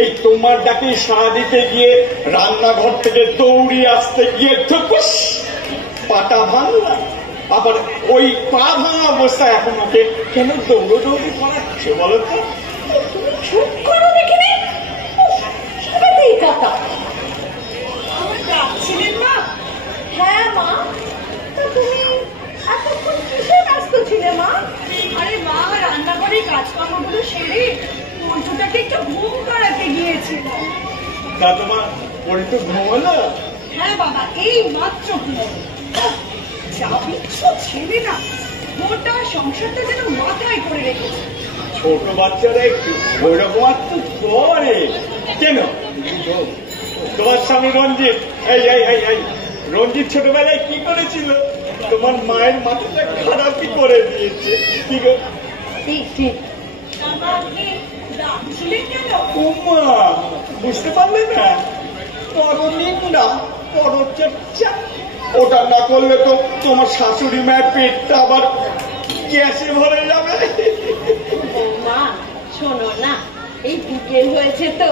এই তোমার ডাকে সাড়া দিতে গিয়ে রান্নাঘর থেকে দৌড়িয়ে আসতে গিয়ে ঠুকুস পাটা ভাঙলা, আবার ওই পা ভাঙা অবস্থায় এখন ওকে কেন দৌড়োদৌড়ি করাচ্ছে বলো তো? চুপ করো দেখিনি কথা আমার ডাকছিলেন না? হ্যাঁ মা, তা তুমি এতক্ষণ কিসে ব্যস্ত ছিলে মা? আরে মা, রান্নাঘরে কাজকর্মগুলো সেরে পঞ্চটাকে একটু ঘুম করাতে গিয়েছিল। তা তোমার ওর একটু ঘুমলো? হ্যাঁ বাবা, এই মাত্র ঘুমলো। যা বিচ্ছ ছেলে না, গোটা সংসারটা যেন মাথায় করে রেখেছে। ছোট বাচ্চারা একটু ওইরকম আর তো করে কেন? তোমার স্বামী রঞ্জিত, এই রঞ্জিত ছোটবেলায় কি করেছিল? তোমার মায়ের মাথাটা খারাপই করে দিয়েছে। কি গো? ঠিক ঠিক। বুঝতে পারলে না? পরনিন্দা, পরচর্চা, ওটা না করলে তো তোমার শাশুড়ি মায়ের পেটটা আবার গ্যাসে ভরে যাবে। মা শোনো না, এই বিকেল হয়েছে তো,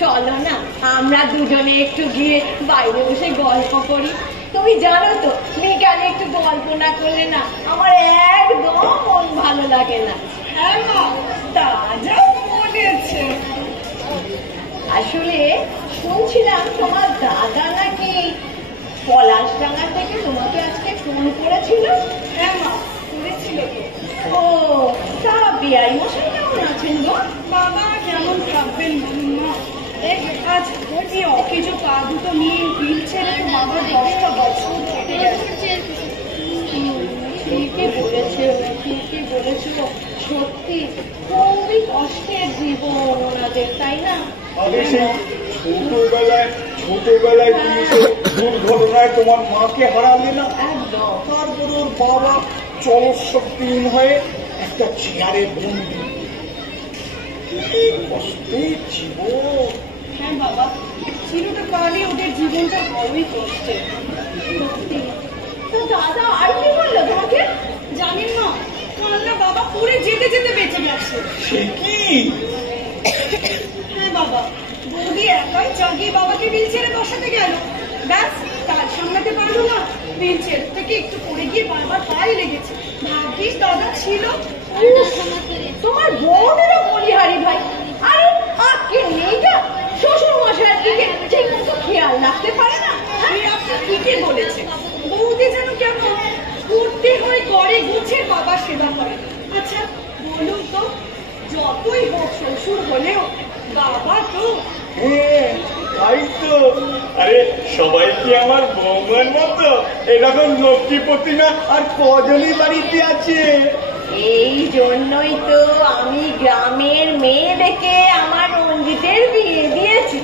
চলো না আমরা দুজনে একটু গিয়ে বাইরে বসে গল্প করি। তুমি জানো তো, বিকালে একটু গল্প না করলে না আমার একদম মন ভালো লাগে না। হ্যাঁ মা, তা যা বলেছে। আসলে শুনছিলাম তোমার দাদা নাকি পলাশডাঙ্গা থেকে তোমাকে আজকে ফোন করেছিল। হ্যাঁ মা, করেছিল। ও তা বিআই মশাই কেমন আছেন গো? বাবা কেমন থাকবেন মা, আজ এই অকেজো পা দুটো নিয়ে হুইল ছেড়ে তো বাবার 10টা বছর কেটে গেছে। ঠিকই বলেছে, ঠিকই বলেছ। সত্যি খুবই কষ্টের জীবন ওনাদের, তাই না? ছোটবেলায় দুর্ঘটনায় তোমার মাকে হারালে না? একদম। তারপর ওর বাবা চলস্বপ্ন হয়ে একটা চেয়ারে বন্দি। কষ্টের জীবন। হ্যাঁ বাবা, চিরকালই ওদের জীবনটা বড়ই কষ্টের। সত্যি। তো দাদা আর কি বললো তোমাকে? জানেন না, কান্না বাবা পড়ে যেতে যেতে বেঁচে গেছে। সে কি? হ্যাঁ বাবা, বৌদি একাই জাগিয়ে বাবাকে হুইল চেয়ারে বসাতে গেল। ব্যাস, তার সামলাতে পারলো না, হুইল চেয়ার থেকে একটু পড়ে গিয়ে বারবার পায়ে লেগেছে। ভাগ্যিস দাদা ছিল। তোমার বোনেরও বলিহারি ভাই। আরে আজকে মেয়েটা শ্বশুর মশাইয়ের দিকে ঠিক মতো খেয়াল রাখতে পারে না। আপনি ঠিকই বলেছে, বৌদি যেন কেমন করতে হয় করে গুছিয়ে বাবার সেবা করে। আচ্ছা বলুন তো, যতই হোক শ্বশুর হলেও বাবা তো। তাই তো। আরে সবাই কি আমার বৌমার মতো এরকম লক্ষ্মীপতি না? আর কজনই বাড়িতে আছে? এই জন্যই তো আমি গ্রামের মেয়ে দেখে আমার রঞ্জিতের বিয়ে দিয়েছি।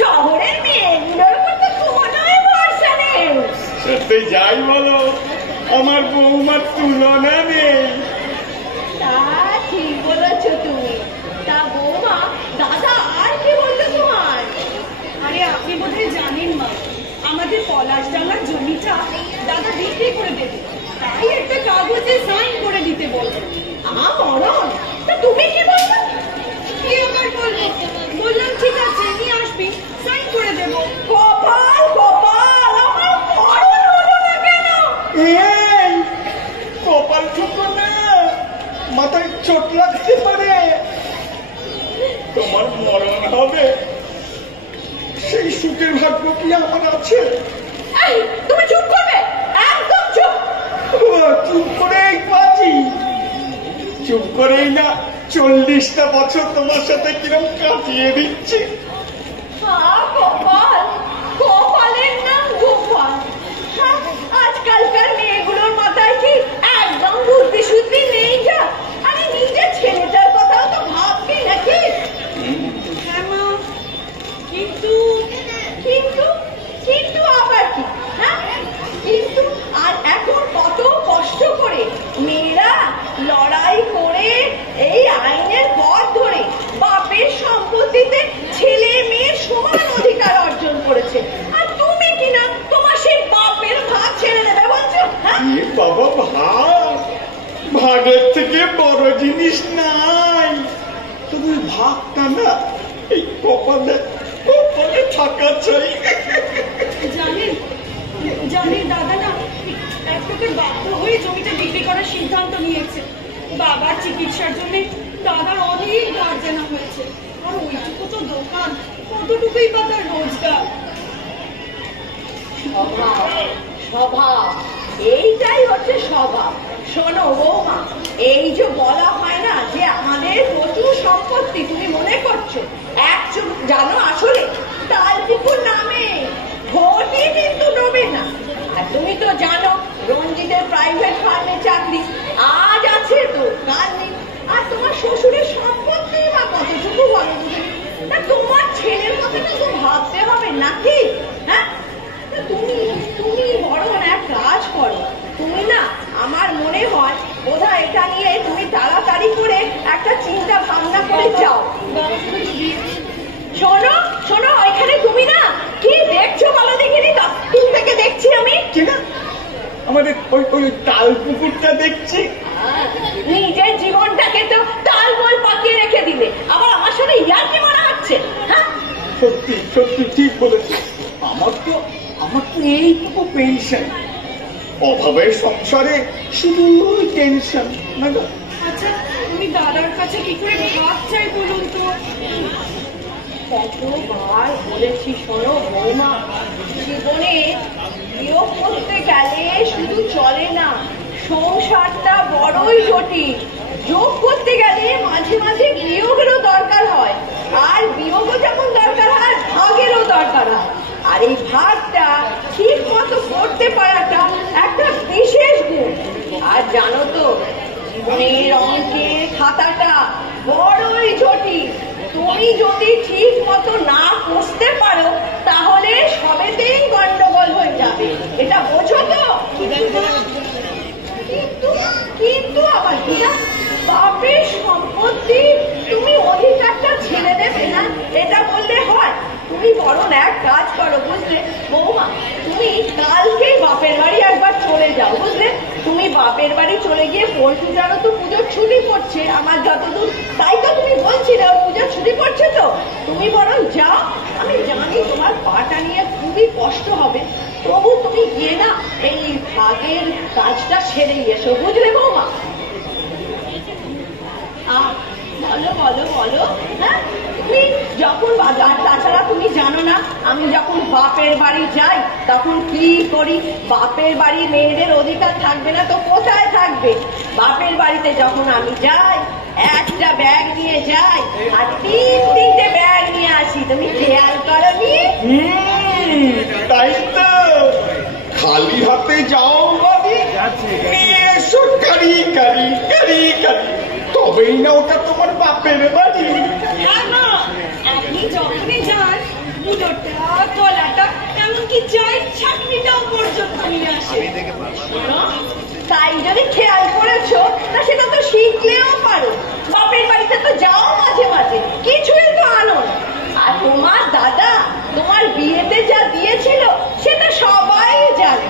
শহরের মেয়েগুলোর উপর তো কোনোই ভরসা নেই। সত্যি যাই বলো, আমার বৌমার তুলনা নেই। তা ঠিক বলেছো তুমি। তা বৌমা, দাদা আর কি বললো তোমার? আরে আপনি বোধহয় জানেন মা, আমাদের পলাশডাঙ্গার জমিটা দাদা বিক্রি করে দেবে, তাই একটা কাগজে সাইন করে দিতে বলবো। মরণ, তা তুমি কি বললো? কি আবার বলবো, বললাম ঠিক আছে নিয়ে আসবি, সাইন করে দেবো। কপাল কপাল, আমার মরণ হলো না কেন? এই কপাল ঠুকো না, মাথায় চোট লাগতে পারে। তোমার মরণ হবে, সেই সুখের ভাগ্য কি আমার আছে? তুমি চুপ করবে, একদম চুপ। চুপ করেই বাঁচি, চুপ করেই না 40টা বছর তোমার সাথে কিরম কাটিয়ে দিচ্ছি। কপাল, কপালের নাম গোপাল। আজকালকার মেয়েগুলোর মাথায় কি একদম বুদ্ধি শুদ্ধি নেই যা? আরে নিজের ছেলেটার কথাও তো ভাববি নাকি? কিন্তু কিন্তু কিন্তু আবার কি? হ্যাঁ, কিন্তু আর এখন কত কষ্ট করে মেয়েরা লড়াই করে এই আইনের পথ ধরে বাপের সম্পত্তিতে ছেলে মেয়ে সমান অধিকার অর্জন করেছে, আর তুমি কিনা তোমার সেই বাপের ভাগ ছেড়ে দেবে বলছো? হ্যাঁ বাবা, ভাগের থেকে বড় জিনিস নাই। তুমি ভাগটা না এই কপালে কপালে থাকা চাই। জানেন দাদা না এক প্রকার বাধ্য হয়ে জমিটা বিক্রি করার সিদ্ধান্ত নিয়েছে। বাবার চিকিৎসার জন্য দাদার অনেক ধার দেনা হয়েছে, আর ওইটুকু তো দোকান, কতটুকুই বা তার রোজগার। স্বভাব, এইটাই হচ্ছে স্বভাব। শোনো বৌমা, এই যে বলা হয় না যে আমাদের প্রচুর সম্পত্তি, তুমি মনে করছো একজন জানো আসলে তাল পুকুর নামে ঘটি কিন্তু ডোবে না। আর তুমি তো জানো রঞ্জিতের প্রাইভেট ফার্মে চাকরি, আজ আছে তো কাল নেই। আর তোমার শ্বশুরের সম্পত্তি বা কতটুকু বলো তুমি? তা তোমার ছেলের কথাটা তো ভাবতে হবে নাকি? হ্যাঁ, তুমি তুমি বরং এক কাজ করো, তুমি না আমার মনে হয় বোধহয় এটা নিয়ে তুমি তাড়াতাড়ি করে একটা চিন্তা ভাবনা করে যাও। শোনো শোনো, ওইখানে তুমি না কি দেখছো বলো দেখিনি? দূর থেকে দেখছি আমি। আমাদের ওই তাল পুকুরটা দেখছি। নিজের জীবনটাকে তো তাল বল পাকিয়ে রেখে দিলে, আবার আমার সাথে ইয়ার্কি মারা হচ্ছে। হ্যাঁ সত্যি সত্যি ঠিক বলেছি। আমার তো এইটুকু পেনশন, অভাবের সংসারে শুধু টেনশন না গো। আচ্ছা তুমি দাদার কাছে কি করে ভাগ চাই বলুন তো? কতবার বলেছি শোনো বৌমা, জীবনে বিয়োগ করতে গেলে শুধু চলে না, সংসারটা বড়ই জটিল। যোগ করতে গেলে মাঝে মাঝে বিয়োগেরও দরকার হয়, আর বিয়োগও যেমন দরকার হয় ভাগেরও দরকার হয়। আর এই ভাগটা ঠিক মতো করতে পারাটা একটা বিশেষ গুণ। আর জানো তো জীবনের অঙ্কের খাতাটা বড়ই জটিল। তুমি যদি ঠিক মতো না কষতে পারো তাহলে সবেতেই গন্ডগোল হয়ে যাবে, এটা বোঝো তো? কিন্তু আবার কিনা বাপের সম্পত্তি তুমি অধিকারটা ছেড়ে দেবে না, এটা বললে হয়? তুমি বরং এক কাজ করো বুঝলে বৌমা, তুমি কালকেই বাপের বাড়ি একবার চলে যাও বুঝলে। তুমি বাপের বাড়ি চলে গিয়ে পরশুটারও তো পুজোর ছুটি পড়ছে আমার যতদূর, তাই তো তুমি বলছিলে ওর পুজোর ছুটি পড়ছে, তো তুমি বরং যাও। আমি জানি তোমার পাটা নিয়ে খুবই কষ্ট হবে, তবু তুমি গিয়ে না এই ভাগের কাজটা সেরেই এসো বুঝলে বৌমা। বলো বলো বলো। হ্যাঁ তুমি যখন তাছাড়া তুমি জানো না আমি যখন বাপের বাড়ি যাই তখন কি করি? বাপের বাড়ি মেয়েদের অধিকার থাকবে না তো কোথায় থাকবে? বাপের বাড়িতে যখন আমি যাই একটা ব্যাগ নিয়ে যাই আর তিনটে ব্যাগ নিয়ে আসি, তুমি খেয়াল করো নি? তাই তো, খালি হাতে যাও বাড়ি, এসো কারি কারি কারি কারি, তবেই না ওটা তোমার বাপের বাড়ি। আপনি যখনই যান দুটোটা গলাটা এমনকি যাই ছাকনিটাও পর্যন্ত নিয়ে আসে। তাই যদি খেয়াল করেছো তা সেটা তো শিখলেও পারো। বাপের বাড়িতে তো যাও মাঝে মাঝে, কিছুই তো আনো না। আর তোমার দাদা তোমার বিয়েতে যা দিয়েছিল সেটা সবাই জানে।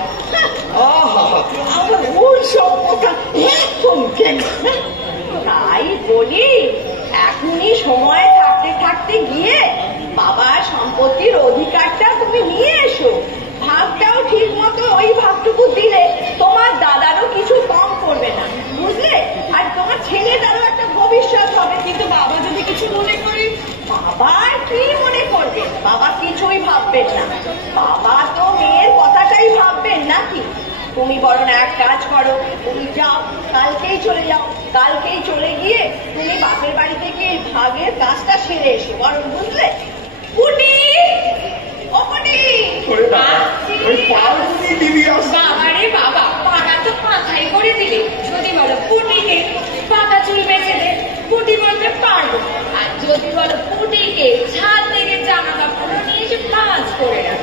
আমার ওই সব কথা এখন কেন? তাই বলি এখনই সময় থাকতে থাকতে গিয়ে বাবার সম্পত্তির অধিকারটা তুমি নিয়ে এসো। ভাগটাও ঠিক মতো ওই ভাগটুকু দিলে তোমার দাদারও কিছু কম করবে না বুঝলে, আর তোমার ছেলেটারও একটা ভবিষ্যৎ হবে। কিন্তু বাবা যদি কিছু মনে করে? বাবা কি মনে করবে? বাবা কিছুই ভাববেন না, বাবা তো মেয়ের কথাটাই ভাববেন নাকি। তুমি বরং এক কাজ করো, তুমি যাও কালকেই চলে যাও, কালকেই চলে গিয়ে তুমি বাপের বাড়ি থেকে ভাগের কাজটা সেরে এসো বরং বুঝলে। পুটি ও পুটি, বাবারে বাবা, পাড়া তো মাথায় করে দিলে। যদি বলো পুটিকে পাকা চুল বেঁচে দে, পুটি বলতে পারবো। আর যদি বলো পুটিকে ছাদ থেকে জামা কাপড় নিয়ে এসে কাজ করে না,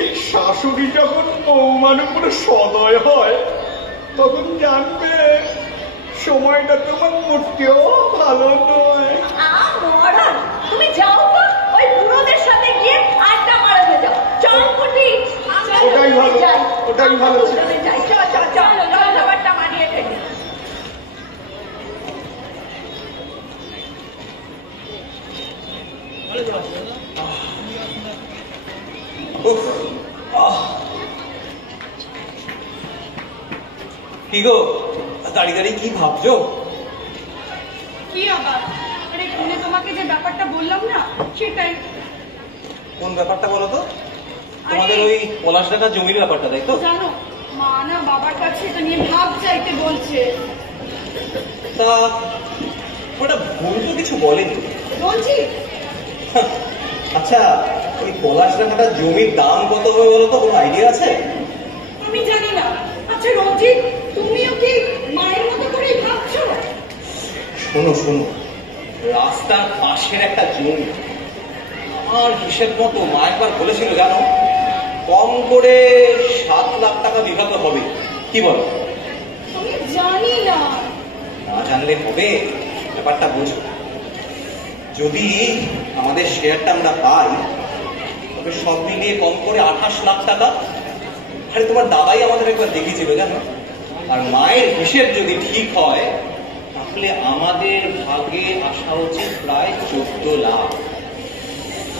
এই শাশুড়ি যখন বৌমার উপরে সদয় হয় তখন জানবে সময়টা তোমার মোটেও ভালো নয়। তুমি যাও তো ওই বুড়োদের সাথে গিয়ে আড্ডা মারাতে যাও। চল কুটি, ওটাই ভালো, ওটাই ভালো। যাই, চল চল চল, খাবারটা মারিয়ে দে। কি গো, দাঁড়িয়ে দাঁড়িয়ে কি ভাবছো? কি আবার? আরে ফোনে তোমাকে যে ব্যাপারটা বললাম না সেটাই। কোন ব্যাপারটা বলো তো? তোমাদের ওই পলাশ ঢাকা জমির ব্যাপারটা, তাই তো? জানো মা না বাবার কাছে এটা নিয়ে ভাব চাইতে বলছে। তা ওটা ভুল তো কিছু বলেনি। বলছি আচ্ছা, ওই পলাশ ঢাকাটা জমির দাম কত হবে বলো তো? কোনো আইডিয়া আছে? আমি জানি না। আচ্ছা রঞ্জিত, তুমিও কি মায়ের মতো করেই ভাবছো? শোনো শোনো, রাস্তার পাশের একটা জমি, আমার হিসেব মতো মা একবার বলেছিল জানো, কম করে 7 লাখ টাকা বিঘা তো হবে। কি বলো? আমি জানি না। না জানলে হবে? ব্যাপারটা বোঝো। যদি আমাদের শেয়ারটা আমরা পাই তবে সব মিলিয়ে কম করে 28 লাখ টাকা। আরে তোমার দাদাই আমাদের একবার দেখিয়েছিল জানো। আর মায়ের হিসেব যদি ঠিক হয় তাহলে আমাদের ভাগে আসা উচিত প্রায় 14 লাখ।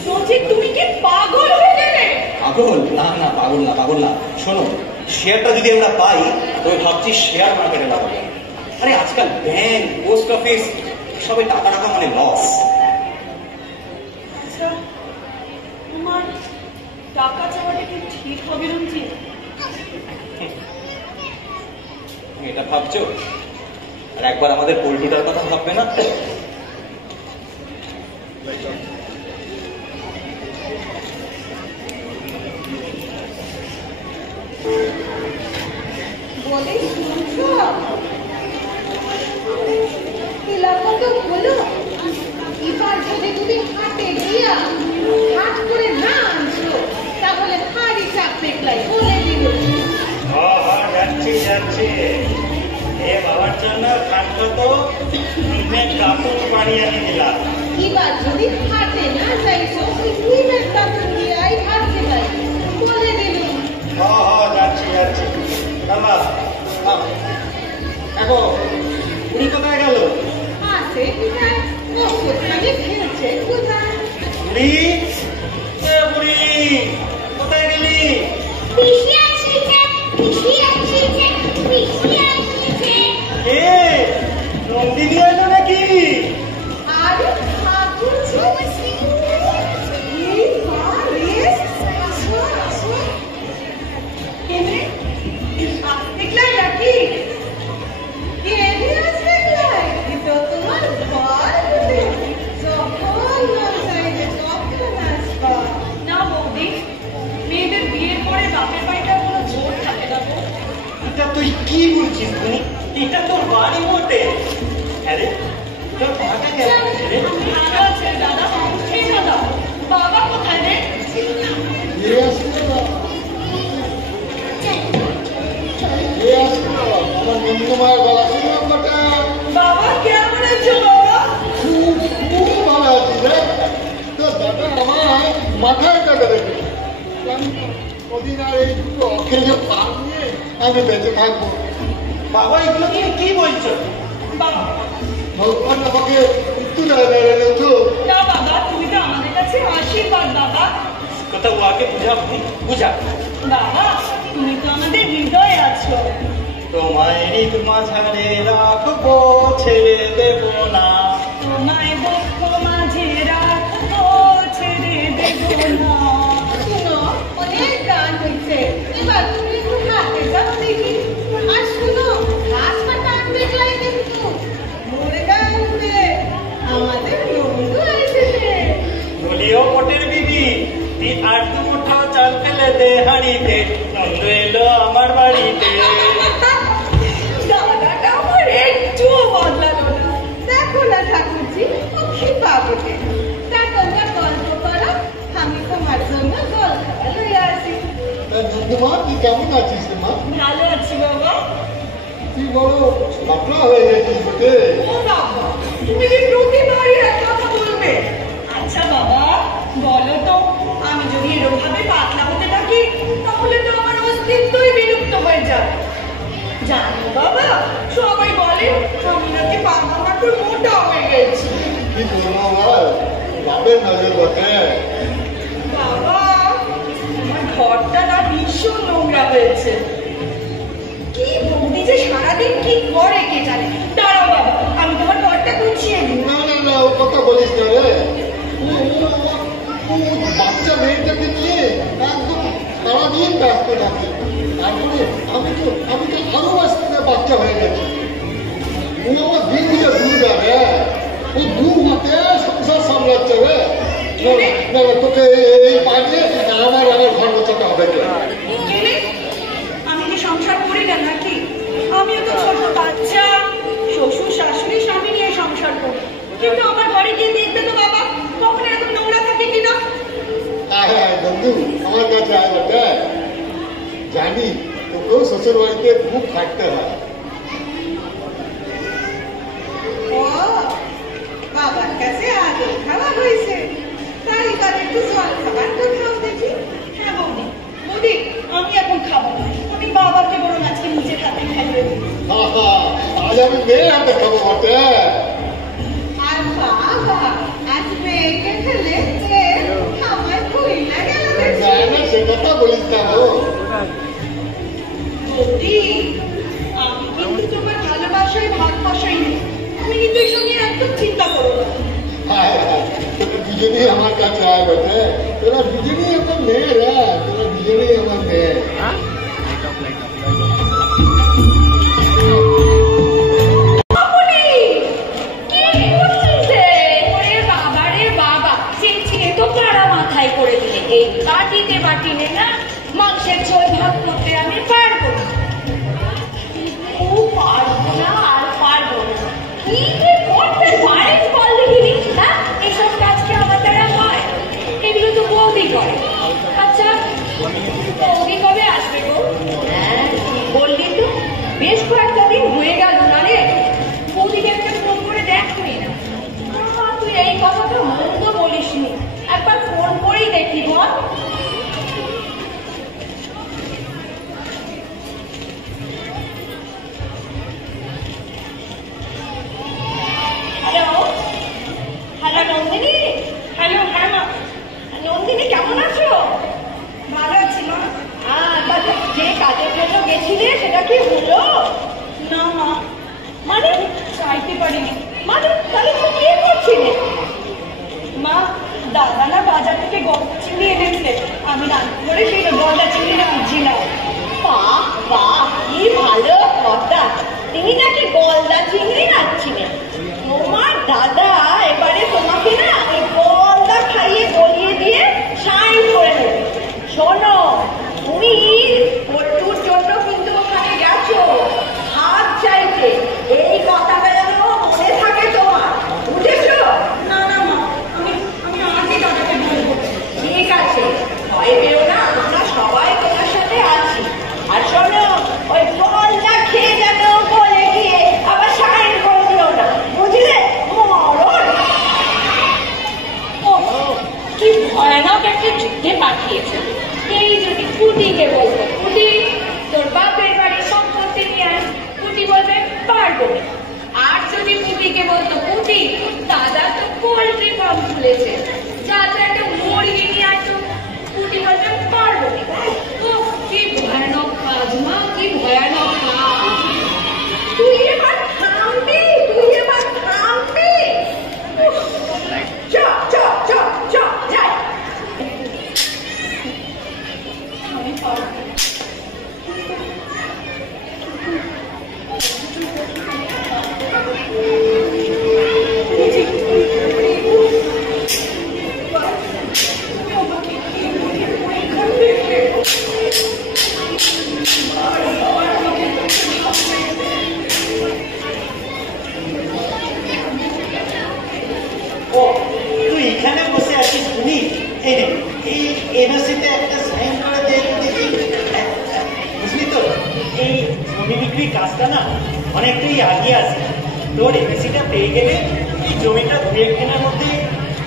রঞ্জিত, তুমি কি পাগল হয়ে গেলে? পাগল না, না পাগল না, পাগল না। শোনো, শেয়ারটা যদি আমরা পাই তবে ভাবছি শেয়ার মার্কেটে লাগাবো। আরে আজকাল ব্যাংক, পোস্ট অফিস সবাই টাকা টাকা মানে লস। আচ্ছা, তোমার টাকা চাওয়াটা কি ঠিক হবে রঞ্জিত? এটা ভাবছো? আর একবার আমাদের পোল্ট্রিটার কথা ভাববে না? বলে শুনছো? এলাকা তো হলো, এবার যদি তুমি হাটে গিয়া হাট করে না আনছো তাহলে ভারী চাপ দেখলাই বলে দিল। যাচ্ছি যাচ্ছি। এ বাবার জন্য খাটটা তো ডিমের কাপড় বানিয়ে এনে দিলাম। এবার যদি হাটে না যাইছো ওই ডিমের কাপড় দিয়াই হাট খেলাই বলে দিল। যাচ্ছি যাচ্ছি। বাবা দেখো, উনি কোথায় গেল? আছে কোথায়? ও কোথায় খেলছে কোথায়? বুড়ি, এ বুড়ি, কোথায় গেলি? এ নন্দিনী এলো নাকি? আরে ঠাকুর এই মা রে, আসো আসো। কেনে দেখলাই নাকি? কেনে দেখলাই? এটা তোমার ঘর যখন মন চাইবে তখন আসবা। না বৌদি, মেয়েদের বিয়ের পরে বাপের বাড়িটা কোনো জোর থাকে না গো। এটা তুই কি বলছিস? এটা তোর বাড়ি বটে। আরে তোর বাবাটা কেমন রে? ভালো আছে দাদা, ঠিক দাদা। বাবা কোথায় রে? বাবা কেমন আছো বাবা? মাথায় কাটে দেখে ওদিন আর এই দুটো অখেলে পা নিয়ে আমি বেঁচে থাকবো। বাবা এগুলো তুমি কি বলছো? বাবা ভগবান আমাকে মৃত্যু দেয় তো। না বাবা, তুমি তো আমাদের কাছে আশীর্বাদ বাবা। কোথাও ওকে বুঝা। বাবা তুমি তো আমাদের হৃদয়ে আছো। তোমায় মাঝারে রাখবো, ছেড়ে দেব না। তোমায় দুঃখ মাঝে রাখবো, ছেড়ে দেব না। শুনো, অনেক গান হয়েছে, এবার তুমি একটু হাতে যাও দেখি। আর শুনো, গাছ পাতা আনবে যাই কিন্তু মুরগা আনবে, আমাদের নন্দু আসবে। বলিও পটের বিবি, তুই আর দু মুঠো চাল ফেলে দে হাড়িতে, নন্দ এলো আমার বাড়িতে। দাদাটা আমার একটুও বদলালো না। দেখো না ঠাকুরজি, ও কি পাবে। তা তোমরা গল্প করো, কিন্তু মা তুই কেমন আছিস রে মা? ভালো আছি বাবা। তুই বড় পাতলা হয়ে গেছিস বটে। ও বাবা, তুমি যে প্রতিবারই এক কথা বলবে। আচ্ছা বাবা বলো তো, আমি যদি এরকম ভাবে পাতলা হতে থাকি তাহলে তো আমার অস্তিত্বই বিলুপ্ত হয়ে যাবে। জানো বাবা, সবাই বলে আমি নাকি বাবা মাকে মোটা হয়ে গেছি। কি করবো বল, বাপের নজর বটে। বাবা, আমার ঘরটা না ভীষণ নোংরা হয়েছে। কি বৌদি যে সারাদিন কি করে কে জানে। দাঁড়াও বাবা, আমি তোমার ঘরটা গুছিয়ে নিই। না না না, ও কথা বলিস না রে। বাচ্চা মেয়েটাকে নিয়ে একদম সারাদিন ব্যস্ত থাকে। তারপরে আমি তো আরো বাচ্চা হয়ে গেছি। ও আমার দিদিটা দুর্গা রে, ও দু হাতে সংসার সামলাচ্ছে রে। না তোকে এই পাঠিয়ে আমার ঘর গোছাতে হবে। আমি কি সংসার করি না নাকি? আমিও তো ছোট বাচ্চা, শ্বশুর শাশুড়ি স্বামী নিয়ে সংসার করি। কিন্তু আমার ঘরে গিয়ে দেখবে তো বাবা কখন এরকম নোংরা থাকে কিনা। হ্যাঁ বন্ধু, আমার কাছে আয় বটে। জানি তোকেও শ্বশুর বাড়িতে খুব খাটতে হয়। বাবার কাছে আগে খাওয়া হয়েছে, তাই এবার একটু জল খাবার তো খাও দেখি। হ্যাঁ বৌদি, বৌদি আমি এখন খাবো না, আমি বাবাকে বরং আজকে নিজের হাতে খাইয়ে দিই। আজ আমি মেয়ে হাতে খাবো বটে। আর বাবা আজ মেয়েকে ফেলে আমার খুবই লাগে। না না, সে কথা বলিস না। বৌদি, আমি কিন্তু তোমার ভালোবাসায় ভাগ বসাই নেই, তুমি কিন্তু এই সঙ্গে একদম চিন্তা করো না। তোরা দুজনেই আমার কাছে আয় বটে। তোরা দুজনেই আমার মেয়ে রে, তোরা দুজনেই আমার মেয়ে। মাংসের ঝোল ভাগ করতে আমি পারবো না, পারবো না আর পারবো না। কি যে করতে পারিস বল দেখিনি। হ্যাঁ, এসব কাজ কি আমার দ্বারা হয়? এগুলো তো বৌদি করে। আচ্ছা বৌদি কবে আসবে গো? হ্যাঁ বললি তো, বেশ কয়েকটা দিন হয়ে গেল না রে। বৌদিকে একটা ফোন করে দেখবি না? তুই এই কথাটা মন্দ বলিস নি, একবার ফোন করেই দেখি বল। হ্যালো নন্দিনী। হ্যালো, হ্যাঁ মা। নন্দিনী কেমন আছো? ভালো আছি মা। যে কাজের জন্য গেছিলে সেটা কি হলো? না মা, মানে চাইতে পারিনি। মানে তাহলে তুমি কি করছিলে? মা, দাদা না বাজার থেকে গলদা চিংড়ি এনেছে, আমি রান্না করে সেই গলদা চিংড়ি রাঁধছিলাম। বাহ বাহ, কি ভালো কথা। তিনি নাকি গলদা চিংড়ি রাখছিলেন। তোমার দাদা এবারে তোমাকে না ওই গলদা খাইয়ে গলিয়ে দিয়ে সাইন করে নেবে। শোনো, তুমি পট্টুর জন্য কিন্তু ওখানে গেছো হাত চাইতে। এই কথাটা যেন মনে থাকে তোমার, বুঝেছো? না না মা, আমি আগে দাদাকে বলবো। ঠিক আছে, ভয় পেও না, আমরা সবাই তোমার সাথে আছি। আর শোনো, ওই গলদা খেয়ে যেন বলে গিয়ে আবার সাইন করে দিও না, বুঝলে? মরণ। কি ভয়ানক একটা যুদ্ধে পাঠিয়েছে। এই যদি পুটিকে বলতো, পুটি তোর বাপের বাড়ির সম্পত্তি নিয়ে আয়, পুটি বলবে পারবো। আর যদি পুটিকে বলতো, পুটি দাদা তো পোল্ট্রি ফার্ম খুলেছে, যাতে একটা মুরগি নিয়ে আসতো, পুটি বলবে পারবো। কি ভয়ানক কাজ মা, কি ভয়ানক কাজ। তুই এবার থামবি, তুই এবার থামবি। চ চ চ চ যাই। আমি পারবো। আমাকে জমি বিক্রির কাজটা না অনেকটাই আগিয়ে আছে। তোর এমএসিটা পেয়ে গেলে এই জমিটা 2-1 দিনের মধ্যে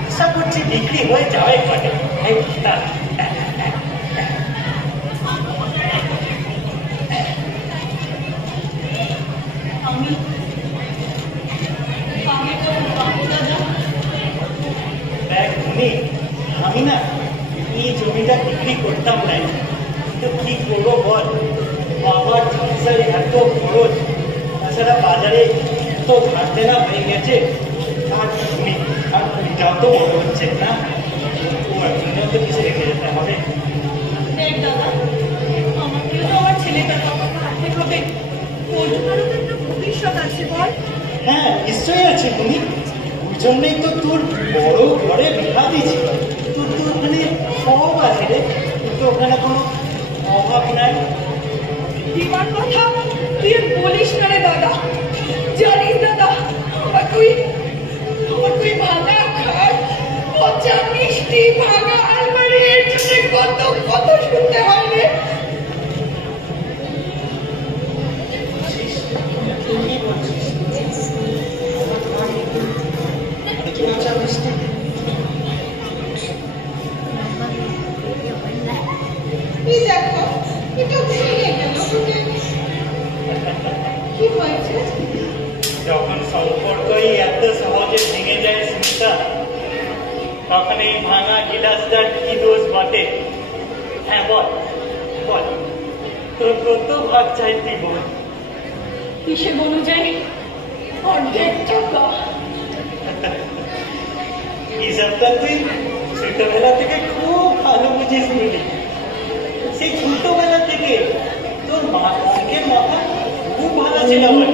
আশা করছি বিক্রি হয়ে যাবে বটে। আমি না এই জমিটা বিক্রি করতাম না, কিন্তু কি করবো বল, বাবার চিকিৎসার এত খরচ, তাছাড়া বাজারে এত ঘাটতে না হয়ে গেছে। আর তুমি আর এটাও তো মনে হচ্ছে না, তোমার জন্য তো কিছু রেখে যেতে হবে। দেখ দাদা, আমাকেও তো আমার ছেলেটার কথা ভাবতে হবে। ওর তো একটা ভবিষ্যৎ আছে বল। হ্যাঁ নিশ্চয়ই আছে তুমি, ওই জন্যই তো তোর বড় ঘরে বিভা দিয়েছি। তোর তো ওখানে সব আছে রে, কিন্তু ওখানে কোনো অভাব নাই। দিবার কথা তুই বলিস না রে দাদা। জানিস দাদা, আমার তুই ভাঙা খাস, পচা মিষ্টি, ভাঙা আলমারি, এর জন্য কত কত শুনতে হয় রে। যখন সম্পর্কই এত সহজে ভেঙে যায় সুমিতা, তখন এই ভাঙা গিলাসটার কি দোষ বটে? হ্যাঁ বল বল, তোর তো ভাগ চাইতি বল। হিসেব অনুযায়ী অর্ধেক টাকা। হিসাবটা তুই ছোটবেলা থেকে খুব ভালো বুঝিস বলি। সেই ছোটবেলা থেকে তোর মাকে মাথা খুব ভালো ছিল বলে।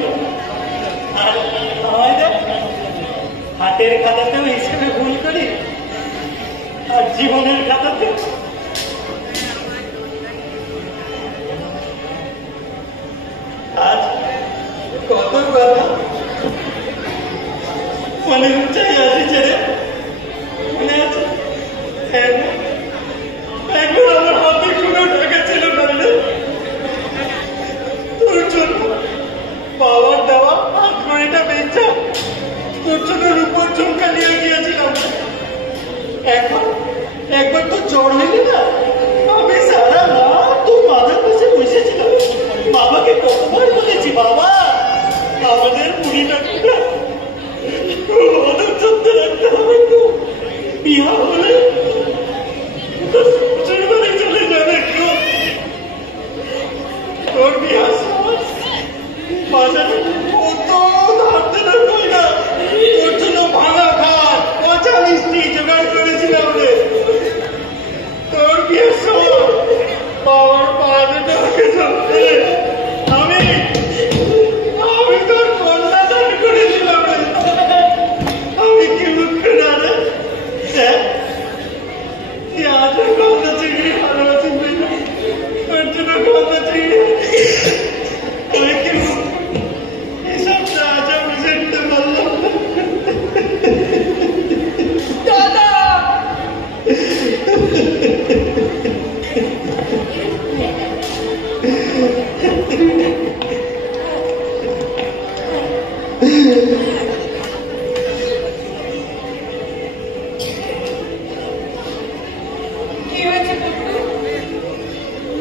আর আমাদের হাতের খাতাতেও হিসেবে ভুল করি, আর জীবনের খাতাতে আজ কত কথা মনে হচ্ছে আসিছে রে, মনে আছে? একবার আমার হাতে কোনো টাকা ছিল না রে, তোর জন্য বাবার দেওয়া হাত ঘড়িটা বেচা তোর জন্য রূপর ঝুমকা নিয়ে গিয়েছিলাম। একবার তো জ্বর হইলে না, আমি সারা রাত তোর মাথার পাশে বসেছিলাম। বাবাকে কতবার বলেছি, বাবা আমাদের বুড়িটা চলতে রাখতে হবে, তো বিয়া হলে শ্বশুর বাড়ি চলে যাবে। তোর বিয়া বাজারে কত ধারতে না কই না, তোর জন্য ভাঙা খাট, পচা মিষ্টি জোগাড় করেছিলাম রে। তোর বিয়ের সময় বাবার পাহাড়ে ঢাকে চলতে আমি তোর কন্যা দান করেছিলাম রে। আমি কি মুখ না রে? তুই আজও কন্যা চিংড়ি ভালোবাসিস না, তোর জন্য কন্যা চিংড়ি এসবটা আজ আমি জানতে পারলাম দাদা। কি হয়েছে পুত্র?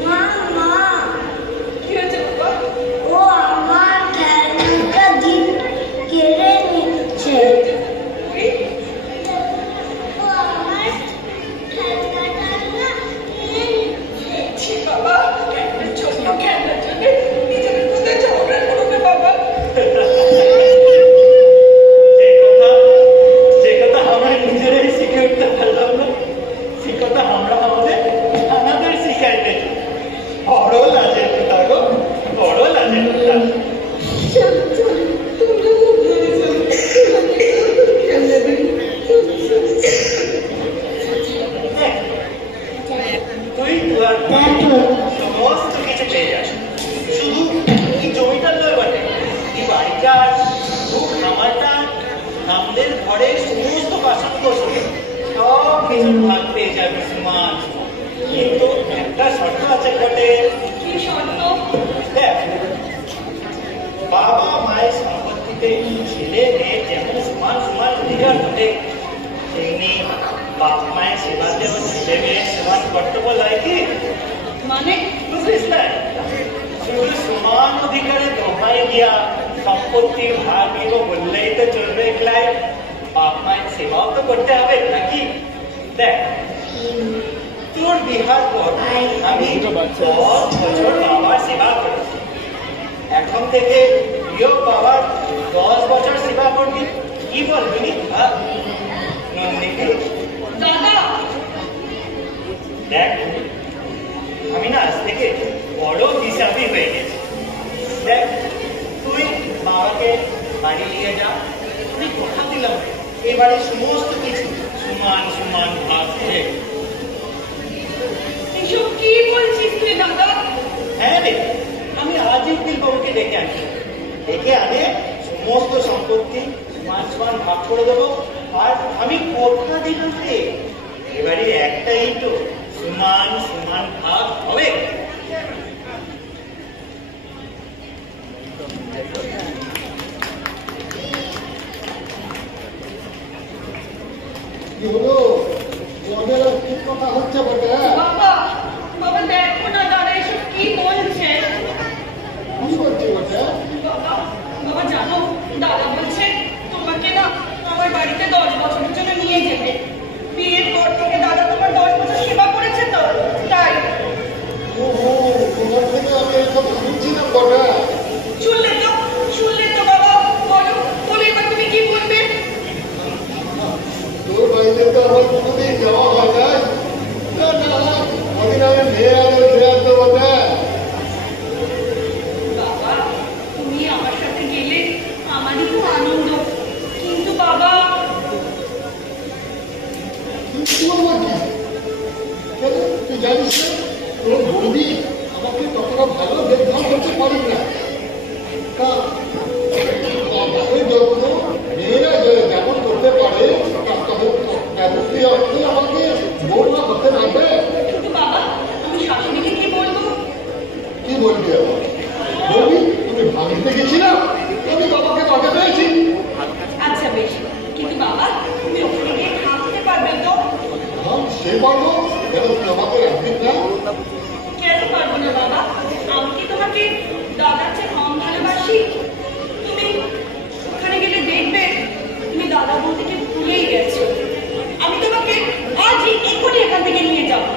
মা কি হয়েছে বাবা? ও আমার খেলনাটা কেড়ে নিচ্ছে। ও আমার খেলনাটা না কেড়ে নিচ্ছে। বাবা, একটা ছোট্ট খেলনার জন্য নিজেদের মধ্যে ঝগড়া করবে বাবা। যে কথা আমরা নিজেরাই শিখে উঠতে পারলাম না, সে কথা আমরা আমাদের শিখাইলে। বড় লাজের কথা গো, বড় লাজের কথা। তুই সমস্ত কিছু পেয়ে যাস, শুধু এই জমিটার নয় বটে, এই বাড়িটার, খামারটা, আমাদের ঘরের সমস্ত বাসন কোসন সব কিছু ভাগ পেয়ে যাবে সুমান। কিন্তু একটা শর্ত আছে বটে। কি শর্ত? দেখ, পৃথিবীতে ছেলে মেয়ে যেমন সমান সমান অধিকার হবে, তেমনি বাপ মায়ের সেবাতেও ছেলে মেয়ের সমান কর্তব্য লাগে কি? মানে বুঝলিস না? শুধু সমান অধিকারে দোহাই দিয়া সম্পত্তির ভাগ নিব বললেই তো চলবে ক্লাই? বাপ মায়ের সেবাও তো করতে হবে নাকি? দেখ, তোর বিহার পর আমি 10 বছর বাবার সেবা করেছি। এখন থেকে প্রিয় বাবার 10 বছর সেবা করবি, কি বলবি? নন্দিনী, দাদা, দেখ আমি না আজ থেকে বড় হিসাবই হয়ে গেছি। দেখ, তুই বাবাকে বাড়ি নিয়ে যা, তুই কথা দিলাম এবারে সমস্ত কিছু সমান সমান ভাগ করে। এসব কি বলছিস তুই দাদা? হ্যাঁ রে, আমি আজই দিলবাবুকে ডেকে আনি, ডেকে আনে সমস্ত সম্পত্তি সমান সমান ভাগ করে দেবো। আর আমি কথা দিলাম রে, এবারে একটাই তো সমান সমান ভাগ হবে। কি হলো? তোমাদের আর কি কথা হচ্ছে বটে? বাবা, বাবা দেখো না দাদা এসব কি বলছে। কি বলছে বটে? বাবা, বাবা জানো, দাদা বলছে তোমাকে না আমার বাড়িতে 10 বছরের জন্য নিয়ে যেতে। বিয়ের পর থেকে দাদা তোমার 10 বছর সেবা করেছে তো, তাই। ও, তোমার থেকে আমি এইসব শুনছিলাম বটে। শুনলে তো বাবা, বলো বলো এবার তুমি কি বলবে? তোর বাড়িতে তো আমার কোনোদিন যাওয়া হয় নাই। না না, আমি না মেয়ে আগে ফিরে আসতে বটে। বাবা, তুমি আমার সাথে গেলে আমারই খুব আনন্দ, কিন্তু বাবা কি বলবো কি? কেন তুই জানিস না তোর বৌদি আমাকে ততটা ভালো দেখভাল করতে পারি না। তা বাবাকে যত্ন মেয়েরা যেমন করতে পারে তেমন তুই আমাকে বৌমা করতে পারবে? কিন্তু বাবা, আমি শাশুড়িকে কি বলবো? কি বলবি আবার? বলবি তুমি ভাবিতে গেছিলাম, আমি বাবাকে বাগে পেয়েছি। আচ্ছা বেশ, কিন্তু বাবা তুমি ওখানে গিয়ে থাকতে পারবে তো? সে পারবো, কেন তুই আমাকে রাখবি না? কেন পারবো না বাবা? আমি কি তোমাকে দাদার চেয়ে কম ভালোবাসি? তুমি ওখানে গেলে দেখবে তুমি দাদা বৌদিকে ভুলেই গেছো। আমি তোমাকে আজই এখনই এখান থেকে নিয়ে যাবো।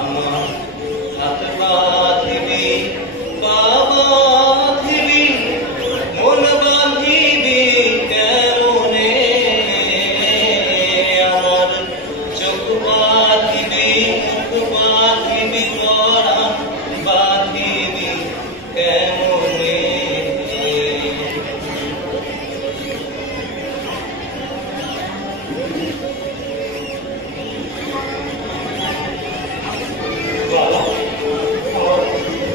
আমার হাত বাঁধিবি, পা বাঁধিবি, মন বাঁধিবি কেমনে? আমার চোখ বাঁধিবি, মুখ বাঁধিবি, পরাণ বাঁধিবি কেমনে? বাবা,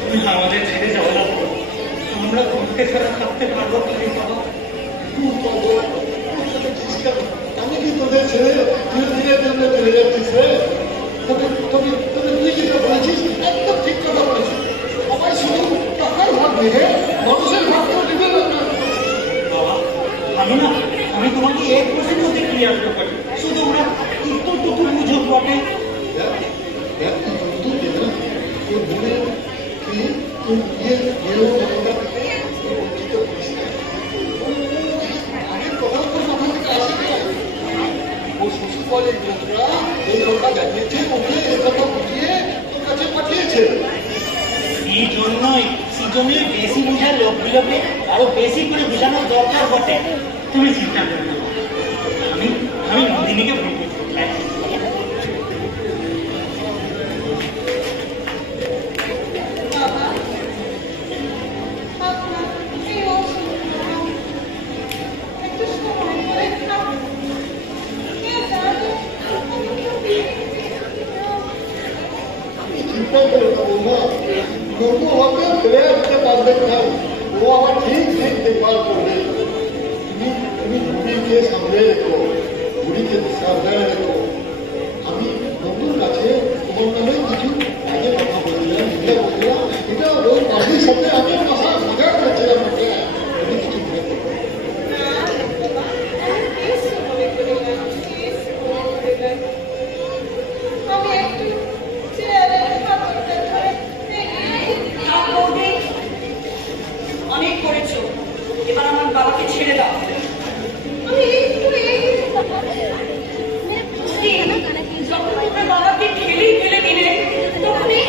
তুমি আমাদের ছেড়ে যাও না, আমরা তোমাকে ছাড়া থাকতে পারবো না রে বাবা। আমি কি তোদের ছেড়ে ধীরে ধীরে জন্য চলে যাচ্ছিস রে? তবে তুই যেটা বলেছিস একদম ঠিক কথা বলেছিস। সবাই শুধু টাকার ভাগ নেবে, মানুষের ভাগ কেউ নেবে না। বাবা, আমি তোমাকে 1 বছরের মধ্যে ফিরে আসতে পারি, শুধু আমরা একটু বুঝো বটে। এই জন্যই বেশি বুঝার লোকগুলোকে আরো বেশি করে বোঝানোর দরকার বটে। তুমি চিন্তা করো না, আমি নন্দিনীকে বলবো। চিন্তা করে বৌমা, নতুন হবে ফিরে আসতে পারবে না। ও আমার ঠিক দেখভাল করবে। তুমি গিয়ে সামনে রেখো। অনেক করেছো, এবার আমার বাবাকে ছেড়ে দাও। আমি একটু যখন তোমরা বাবাকে ঠেলে ফেলে দিলে তখনই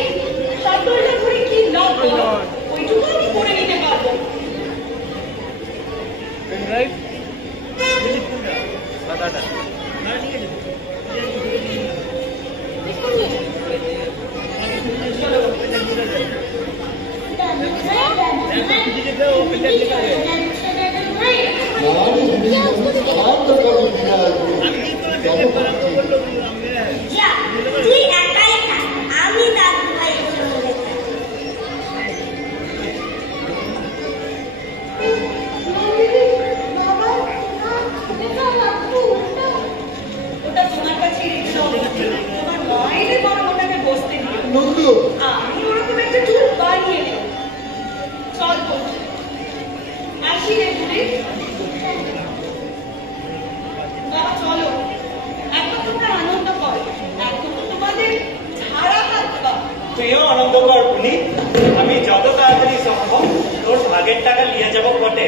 তার দরজা করে কি লাভ হলো? ওইটুকু আমি করে নিতে পারবো। তুই একাই থাক, আমি দাদু ভাইয়ের সঙ্গে ওটা তোমার কাছেই রেখে দাও। তোমার মায়ের বরং ওটাকে বসতে দিও। নন্দু, আমি ওরকম একটা চুল বানিয়ে নেব। চল বলছি, আসি রে ঘুরে। বাবা চলো, এখন তোমরা আনন্দ করো, এখন তো তোমাদের ঝাড়া হাত পা। তুইও আনন্দ কর পুনি। আমি যত তাড়াতাড়ি সম্ভব তোর ভাগের টাকা নিয়ে যাবো বটে।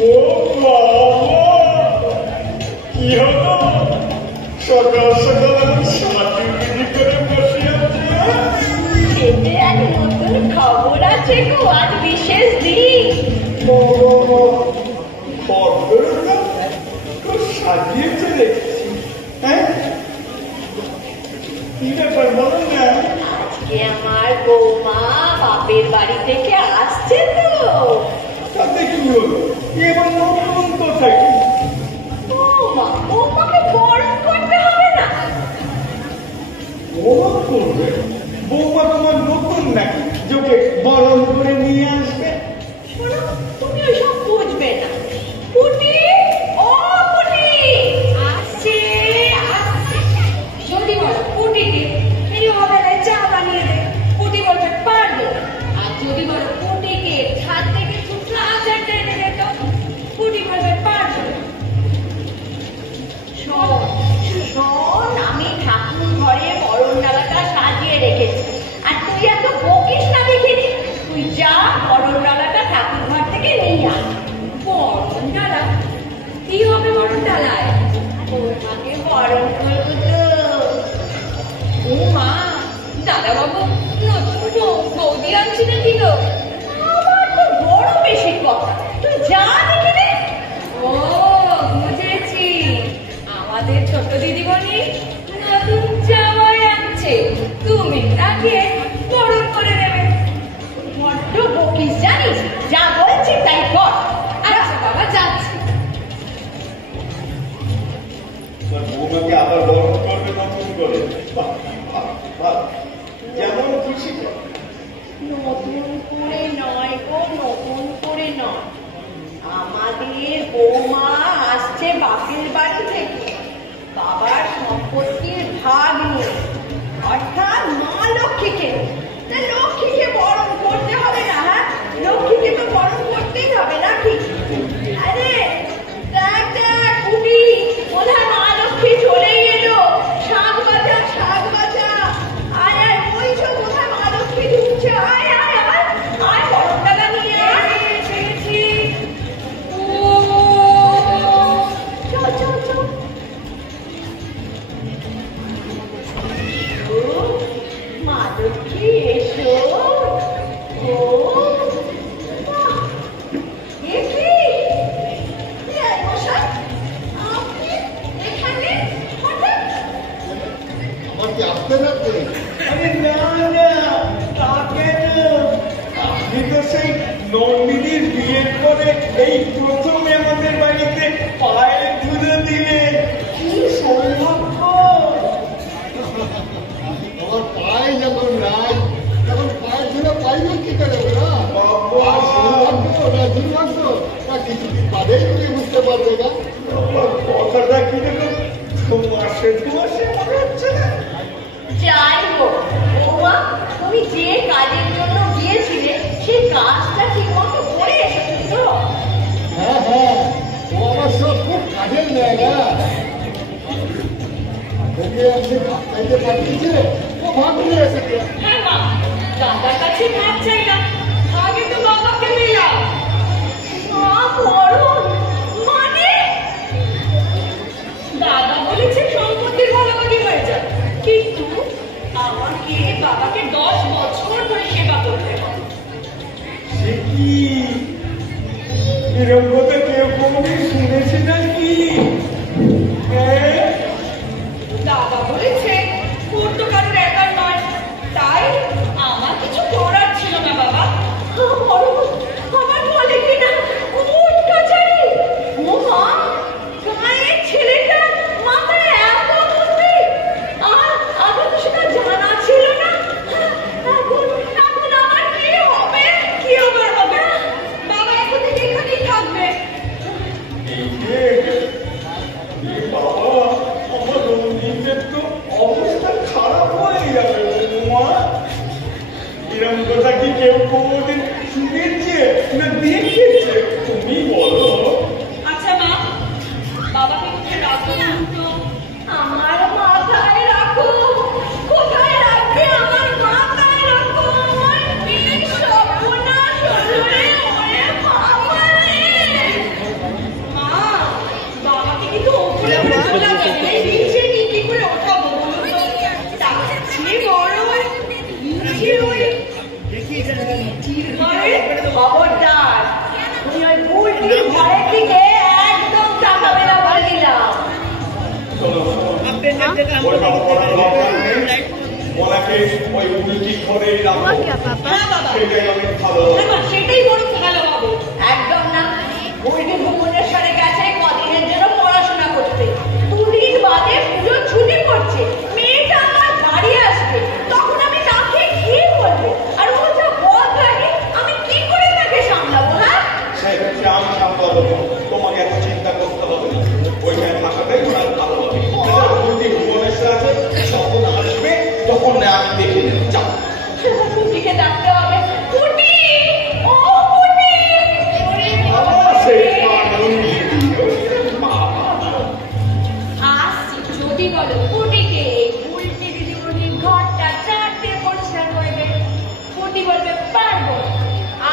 ও বাবা, কি হলো? সকাল সকাল আমি সাজুগুজি করে বসে আছি। এতে এক নতুন খবর আছে গো, আজ বিশেষ দিন। সাজিয়েছে দেখছি। হ্যাঁ, কি ব্যাপার বলুন না। আজকে আমার বৌমা বাপের বাড়ি থেকে আসছে তো। তাতে কি হলো? এবার নতুন কোথায় কি? বৌমাকে বরণ করতে হবে না? বরণ করবে? বৌমা তোমার নতুন নাকি যোগে বরণ করে নিয়ে আসবে? শোনো, তুমি ওইসব বুঝবে না। পুটি, ও পুটি, আসছে আসছে। যদি বলো পুটিকে এই অবেলায় চা বানিয়ে দে, পুটি বলবে পারবো। আর যদি বলো পুটিকে ছাদ থেকে শুকনো আচার টেনে দিত, পুটি বলবে পারবো। শোন শোন, আমি ঠাকুর ঘরে বরণ ডালাটা সাজিয়ে রেখেছি, আর তুই এত বকিস না দেখিনি। তুই যা বরণ ডালাটা ঠাকুর ঘর থেকে নিয়ে আস। বরণ ডালা? কি হবে বরণ ডালায়? বৌমাকে বরণ করবো তো। ও মা, দাদা বাবু নতুন বৌদি আনছি নাকি গো? আমার তো বড় বেশি কথা, তুই যা দেখে নে। ও বুঝেছি, আমাদের ছোট দিদিমণি নতুন জামাই আনছে, তুমি তাকে বরণ করে দেবে। বড্ড বকিস জানিস, যা বলছি তাই কর। আচ্ছা বাবা, যাচ্ছি। বৌমাকে আবার বরণ করবে নতুন করে? বাহ, বাহ, বাহ। যেমন খুশি কর। নতুন করে নয় গো, নতুন করে নয়। আমাদের বৌমা আসছে বাপের বাড়ি থেকে বাবার সম্পত্তির ভাগ নিয়ে, অর্থাৎ মা লক্ষ্মীকে। তা লক্ষ্মীকে বরণ করতে হবে না? হ্যাঁ, লক্ষ্মীকে তো বরণ করতেই হবে নাকি? আরে দেখ দেখ পুটি, বোধহয় মা লক্ষ্মী চলেই এলো। শাক বাজা, শাক বাজা। আয় আয়, ওই যে বোধহয় মা লক্ষ্মী ঢুকছে। আয় আয় আয় আয়, বরণ ডালা নিয়ে আয়। পেয়েছি। ও চল চল চল। ও মা লক্ষ্মী এসো। ও বাহ, এ কি? এই মশাই, আপনি এখানে হঠাৎ? আমার কি আসতে যাচ্ছে? আরে না না, তাকে না। আপনি তো সেই নন্দিনীর বিয়ের পরে এই প্রথমে আমাদের বাড়িতে পায়ে ধুলো দিলেন। কি সৌভাগ্য! আমার পায়ে যখন নাই, তখন পায়ে ধুলে পাইবে কি করে ওরা? বাবা! আর সৌভাগ্য না দুর্ভাগ্য তা কিছুদিন বাদেই তুমি বুঝতে পারবে না। আমার কথাটা কি দেখো, মাসে দু মাসে মনে হচ্ছে না। যাই হোক বৌমা, তুমি যে কাজের জন্য কাজের জায়গা ওকে আপনি ভাত খাইতে পাঠিয়েছে ও ভাত নিয়ে এসেছে। হ্যাঁ মা, দাদার কাছে ভাত চাইলাম, আগে তো বাবাকে দিলাম। মা মরণ মানে দাদা বলেছে সম্পত্তির ভাগাভাগি হয়ে যায়, কিন্তু আমাকে বাবাকে 10 বছর ধরে সেবা করতে হবে। সে কি এরকম কথা কেউ কোনোদিন শুনেছে নাকি? দাদা বলেছে পূর্ণ কারোর একার নয়, তাই আমার কিছু করার ছিল না বাবা। আমার বলে কিনা কোর্ট কাছারি, ও মা গায়ের ছেলেটা মাথায় এত বুদ্ধি, আর আগে তো সেটা জানা ছিল না। এখন আমার কি হবে? কি আবার হবে? বাবা এখন থেকে এখানেই থাকবে। বাবা, আমার রঞ্জিতের তো অবস্থা খারাপ হয়ে যাবে মা। এরকম কথা কি কেউ কোনোদিন শুনেছে না দেখেছে? তুমি বলো। আচ্ছা মা, বাবাকে কোথায় রাখো না তো? আমার মাথায় রাখো। কোথায় রাখবে? আমার মাথায় রাখো। আমার বিলের সর্বনাশ হলো রে, ওরে বাবা রে। মা, বাবাকে কিন্তু ওপরে ওপরে তোলা যাবে না। এই নিচে কি করে ওঠাবো বলো তো? তার বড় নিচে ওই খবরদার, তুমি ওই বুলটির ঘরের দিকে একদম তাকাবে না বলে দিলাম। ওনাকে ওই উল্টি ঘরেই রাখো। হ্যাঁ বাবা, সেটাই অনেক ভালো। হ্যাঁ মা, সেটাই বড় ভালো হবে। একদম না, বুলটি ভুবনেশ্বরে গেছে কদিনের জন্য পড়াশোনা করতে। 2 দিন বাদে পুজো ছুটি পড়ছে, মেয়েটা আমার বাড়ি আসবে, তখন আমি না খেয়ে বলবো, আর ও যা বদ লাগে আমি কি করে তাকে সামলাবো? হ্যাঁ সে হচ্ছে আমি সামলাবো, তোমাকে এত চিন্তা করতে হবে না। ওইখানে থাকাটাই ওনার ভালো হবে। উল্টি ভুবনেশ্বর আছে, যখন আসবে তখন আমি দেখে নেব। যাও। পুটিকে ডাকতে হবে। পুটি, ও পুটি। আবার সেই কানুনি। আসছি, যদি বলো পুটিকে উল্টে দিদিমণির ঘরটা চারটে পরিষ্কার করে দেবে, পুটি বলবে পারবো।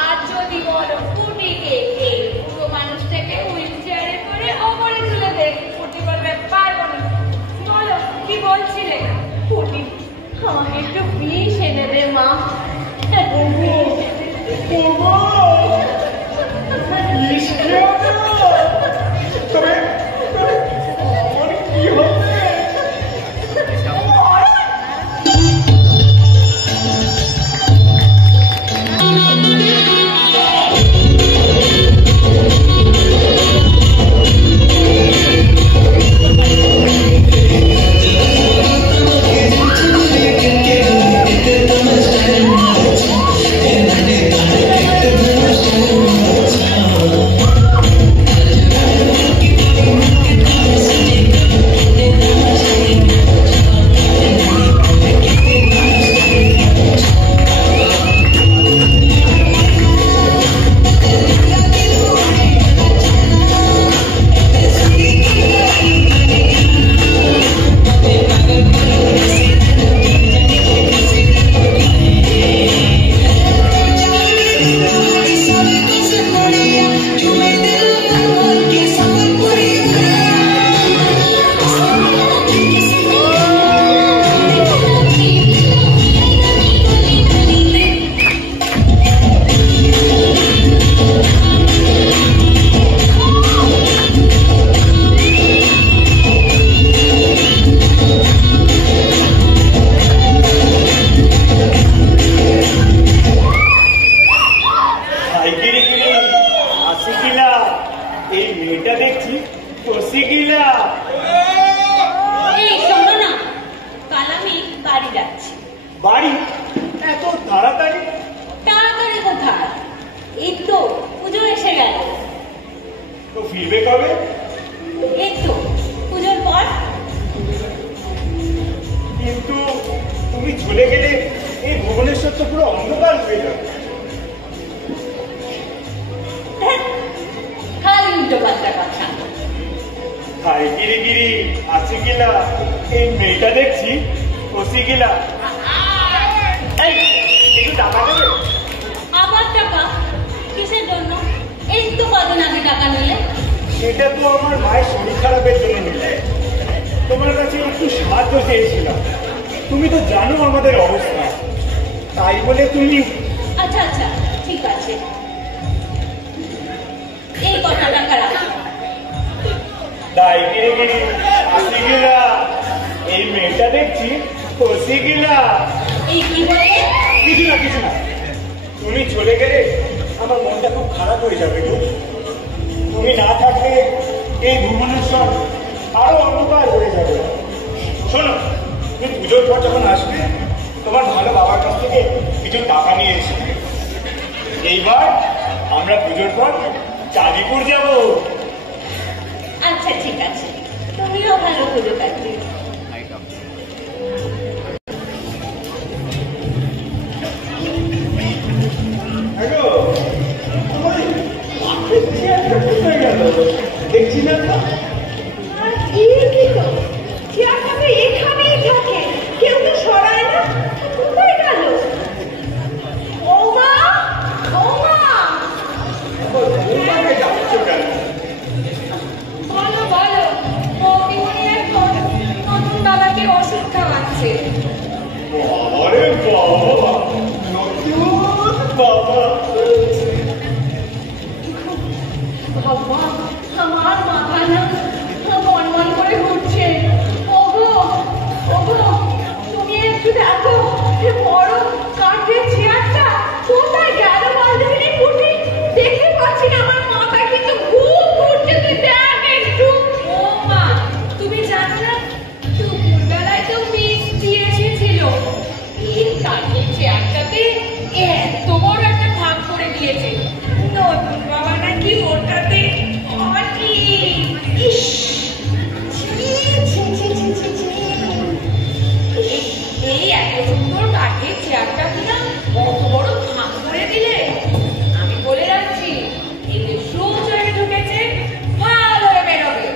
আর যদি বলো পুটিকে এই পুরো মানুষটাকে হুইল চেয়ারে করে ওপরে তুলে দে, পুটি বলবে পারবো না। বলো কি বলছিলে? পুটি, আমাকে একটু বিষ এনে দে মা। তবে আমার কি হবে? এই মেয়েটা দেখছি ফসে গেলা। এই শোনো না, কাল আমি বাড়ি যাচ্ছি। বাড়ি? এত তাড়াতাড়ি? তাড়াতাড়ি কোথায়, এই তো পুজো এসে গেল। তো ফিরবে কবে? এই তো পুজোর পর। কিন্তু তুমি চলে গেলে এই ভুবনেশ্বর তো পুরো অন্ধকার হয়ে যাবে। খালি উল্টো পাল্টা কথা। এই মেয়েটা দেখছি ফসি গেলা। একটু টাকা দেবে? আবার টাকা? কিসের জন্য? এই তো কদিন আগে টাকা নিলে। সেটা তো আমার মায়ের শরীর খারাপের জন্য নিলে। তোমার কাছে একটু সাহায্য চেয়েছিলাম, তুমি তো জানো আমাদের অবস্থা, তাই বলে তুমি। আচ্ছা আচ্ছা ঠিক আছে, এই কত টাকা রাখো। তাই গিরি আসি গেলা। এই মেয়েটা দেখছি ফসি গেলা। এই কি বলে? কিছু না কিছু না, তুমি চলে গেলে আমার মনটা খুব খারাপ হয়ে যাবে গো। তুমি না থাকলে এই ভুবনেশ্বর আরো অন্ধকার হয়ে যাবে। শোনো, তুমি পুজোর পর যখন আসবে তোমার ভালো বাবার কাছ থেকে কিছু টাকা নিয়ে এসে এইবার আমরা পুজোর পর চাঁদিপুর যাব। আচ্ছা ঠিক আছে, তুমিও ভালো পুজো কাটবে। দেখছি না তো। চেয়ারটাতে এখানেই থাকে, কেউ তো সরায় না। কোথায় গেল? বৌমা, বৌমা। বলো বলো, বৌদিমণি এখন নতুন দাদাকে ওষুধ খাওয়াচ্ছে। আরে বাবা, নতুন বাবা। বাবা, আমার মাথা না মনমন করে ঘুরছে। ওগো, ওগো, তুমি একটু দেখো, বড় কাঠের চেয়ারটা কোথায় গেল বান্ধবী পুটি? দেখতে পাচ্ছি না, আমার মাথা কিন্তু খুব ঘুরছে। তুই দেখ একটু। ও মা, তুমি জানো না দুপুরবেলায় তো মিষ্টি এসেছিল, এই কাঠের চেয়ারটাতে এত বড় একটা ভাগ করে দিয়েছে। নতুন বাবা নাকি ওটাতে ইস, ছি, ছি, ছি, ছি, ছি, ছি। এই এত সুন্দর কাঠের চেয়ারটা কিনা অত বড় ভাগ করে দিলে। আমি বলে রাখছি, এতে সূচ হয়ে ঢুকেছে, ভালো হয়ে বেরোবে।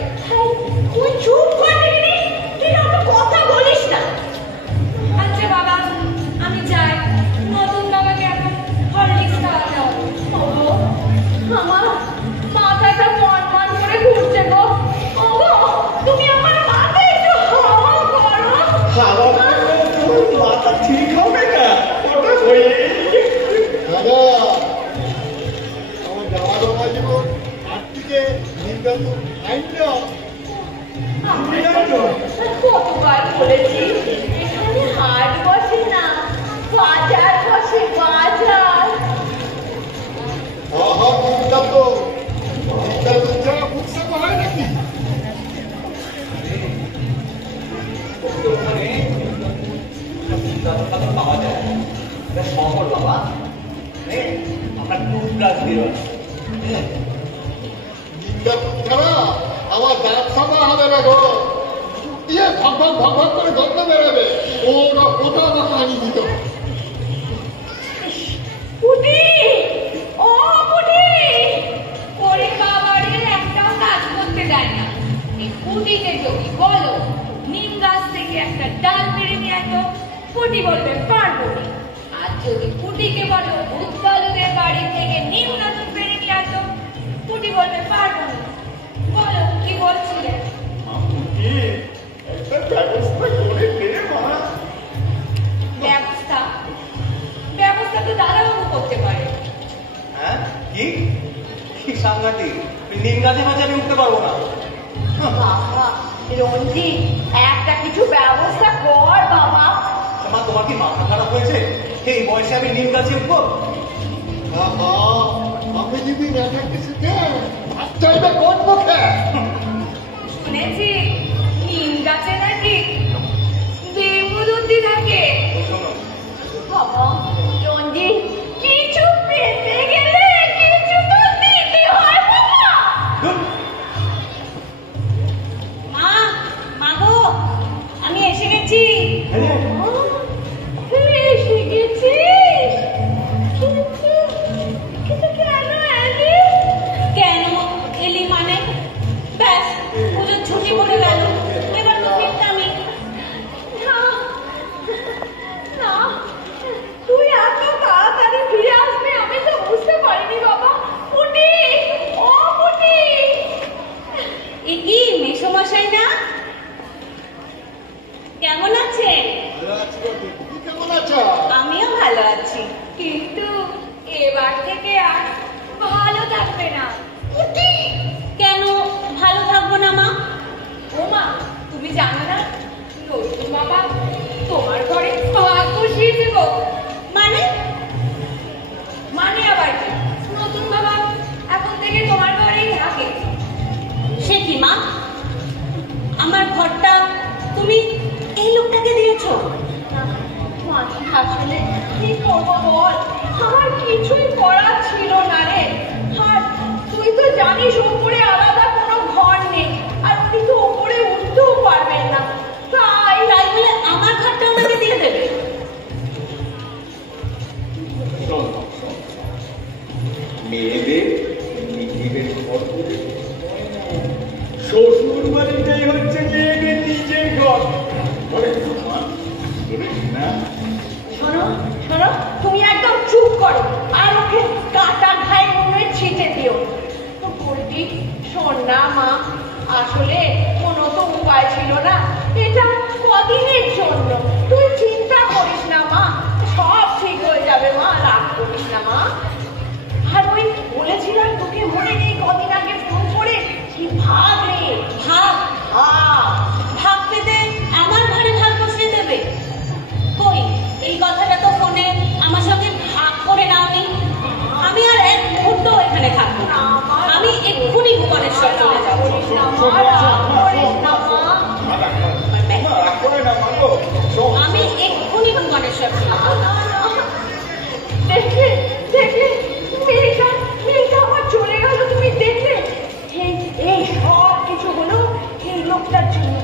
তুই চুপ কর দেখিনি, তুই অত কথা বলিস না। আচ্ছা বাবা, আমি যাই, নতুন বাবাকে এখন হরলিক্স খাওয়াতে হবে। ওগো, আমার মাথাটা মনমন করে ঘুরছে গো। ওগো, তুমি আমার মাথা একটু হাওয়া করো। মাথা ঠিক হবে না, ওটা হয়ে দাদা, আমার জামা জমা জীবন হাত থেকে নির্গত আইন না। কতবার বলেছি, এখানে হাট বসে না, বাজার বসে, বাজার। আহা, নির্গত ছাড়া ফুকসা হয় নাকি? ওখানে পাওয়া যায় এটা শহর বাবা। আমরা টুকরাজ দিলাম। নির্গত ছাড়া আমার দাঁত সাদা হবে না গো। দিয়ে ভাগ ভাগ ভাগ ভাগ করে গন্ধ বেরোবে। ওটা আমাকে আনিয়ে দিত। পুটি, ও পুটি। ওরে বাবারে, একটাও কাজ করতে দেয় না। এই পুটিকে যদি বলো নিম গাছ থেকে একটা ডাল পেড়ে নিয়ে আসো, পুটি বলবে পারবো না। আর যদি পুটিকে বলো উৎকালুদের বাড়ি থেকে নিম নতুন পেড়ে নিয়ে আসো, পুটি বলবে পারবো না। বলো কি বলছিলে? একটা ব্যবস্থা করে দে মা। ব্যবস্থা? ব্যবস্থা তো দাদাবাবু করতে পারে। হ্যাঁ, কি কি সাংঘাতিক! নিম গাছে মাঝে আমি উঠতে পারবো না। বাবা, রঞ্জিত, একটা কিছু ব্যবস্থা কর বাবা। মা, তোমার কি মাথা খারাপ হয়েছে? এই বয়সে আমি নিম গাছে উঠবো? আহা, আমি যদি না থাকতে শিখে ভাত চাইবে কোন মুখে? শুনেছি নিম গাছে নাকি দেবদূতি থাকে। শোনো, বাবা, রঞ্জিত, কিছু পেতে গেলে কিছু তো দিতে হয় বাবা। মা, মা গো, আমি এসে গেছি। এসে গেছিস? কিন্তু কেন এলি? কেন এলি মানে? ব্যাস, পুজোর ছুটি পড়ে গেল, এবার তো ফিরতামই। জানো না নতুন বাবা তোমার ঘরে ভাগ বসিয়ে দেব। মানে মানে আবার কি? নতুন বাবা এখন থেকে তোমার ঘরেই থাকে। সে কি মা, আমার ঘরটা তুমি এই লোকটাকে দিয়েছো? আসলে কি করবো বল, আমার কিছুই করার ছিল না রে। আর তুই তো জানিস ওপরে আলাদা কোনো ঘর নেই, আর উনি তো ওপরে উঠতেও পারবেন না। তাই বলে আমার ঘরটা ওনাকে দিয়ে দেবে? মেয়েদের নিজেদের ঘর, শ্বশুর বাড়িটাই হচ্ছে মেয়েদের নিজের ঘর। না শোনো শোনো, তুমি একদম চুপ করো আর ওকে কাটা ঘায়ে নুনের ছিটে দিও। তো বলটি শোন না মা, আসলে কোনো তো উপায় ছিল না, এটা কদিনের জন্য। তুই চিন্তা করিস না মা, সব ঠিক হয়ে যাবে মা, রাগ করিস না মা। আর ওই বলেছিলাম তোকে মনে নেই কদিন আগে ফোন করে কি ভাগ রে ভাগ? ভাগ পেতে আমার ঘরে ভাগ বসিয়ে দেবে? কই, এই কথাটা তো ফোনে আমার সঙ্গে ভাগ করে নাওনি। আমি আর এক মুহূর্ত এখানে থাকবো না, আমি এক্ষুনি ভুবনেশ্বর চলে যাবো। আমি এক্ষুনি ভুবনেশ্বর চলে যাবো। দেখলে দেখলে মেয়েটা আমার চলে গেল, তুমি দেখলে? এই সব কিছু হলো এই লোকটার জন্য।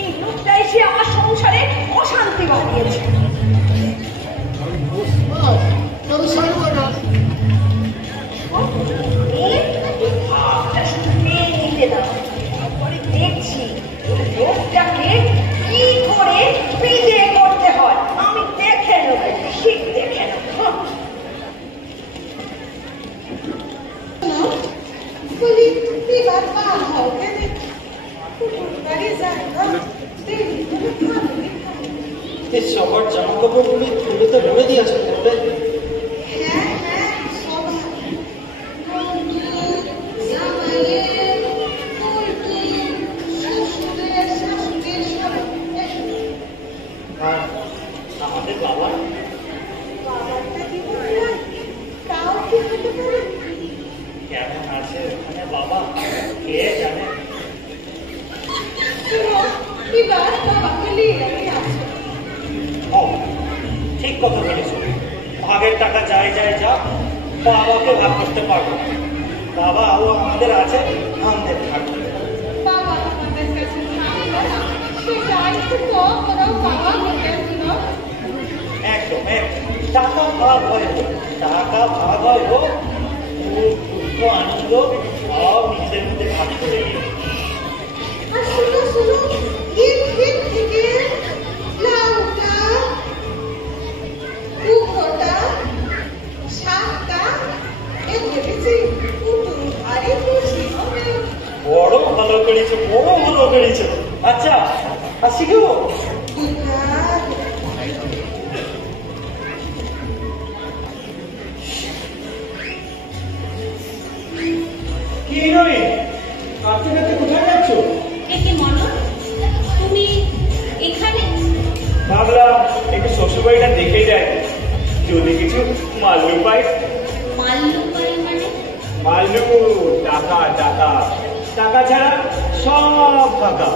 এই লোকটা এসে আমার সংসারে অশান্তি বাড়িয়েছে। দেখছি লোকটাকে কি করে বিয়ে করতে হয়, আমি দেখে নেব, ঠিক দেখে নেব। সবার জামা কাপড়গুলি তুলিতে ভরে দিয়েছে বলবে? আমাদের বাবা কেমন আছে ওখানে বাবা কে জানে। ঠিক কথা বলেছো, ভাগের টাকা যায় যায় যা, বাবাকে ভাগ করতে পারবো না। বাবা ও আমাদের আছে, আমাদের থাকবে। একদম টাকা ভাগ হয়, টাকা ভাগ হয় হোক, দুঃখ আনন্দ সব নিজেদের মধ্যে ভাগ করে নিয়ে। বড় ভালো করেছো, বড় ভালো করেছো। আচ্ছা আসি গো। কি নয় কাঁদতে কাঁদতে কোথায় যাচ্ছ? একে মনো, তুমি এখানে? ভাবলাম একটু শ্বশুরবাড়িটা দেখে যায়, যদি কিছু মালুম পাই। মাল্লু মানে? মালু টাকা টাকা টাকা ছাড়া সব ফাঁকা।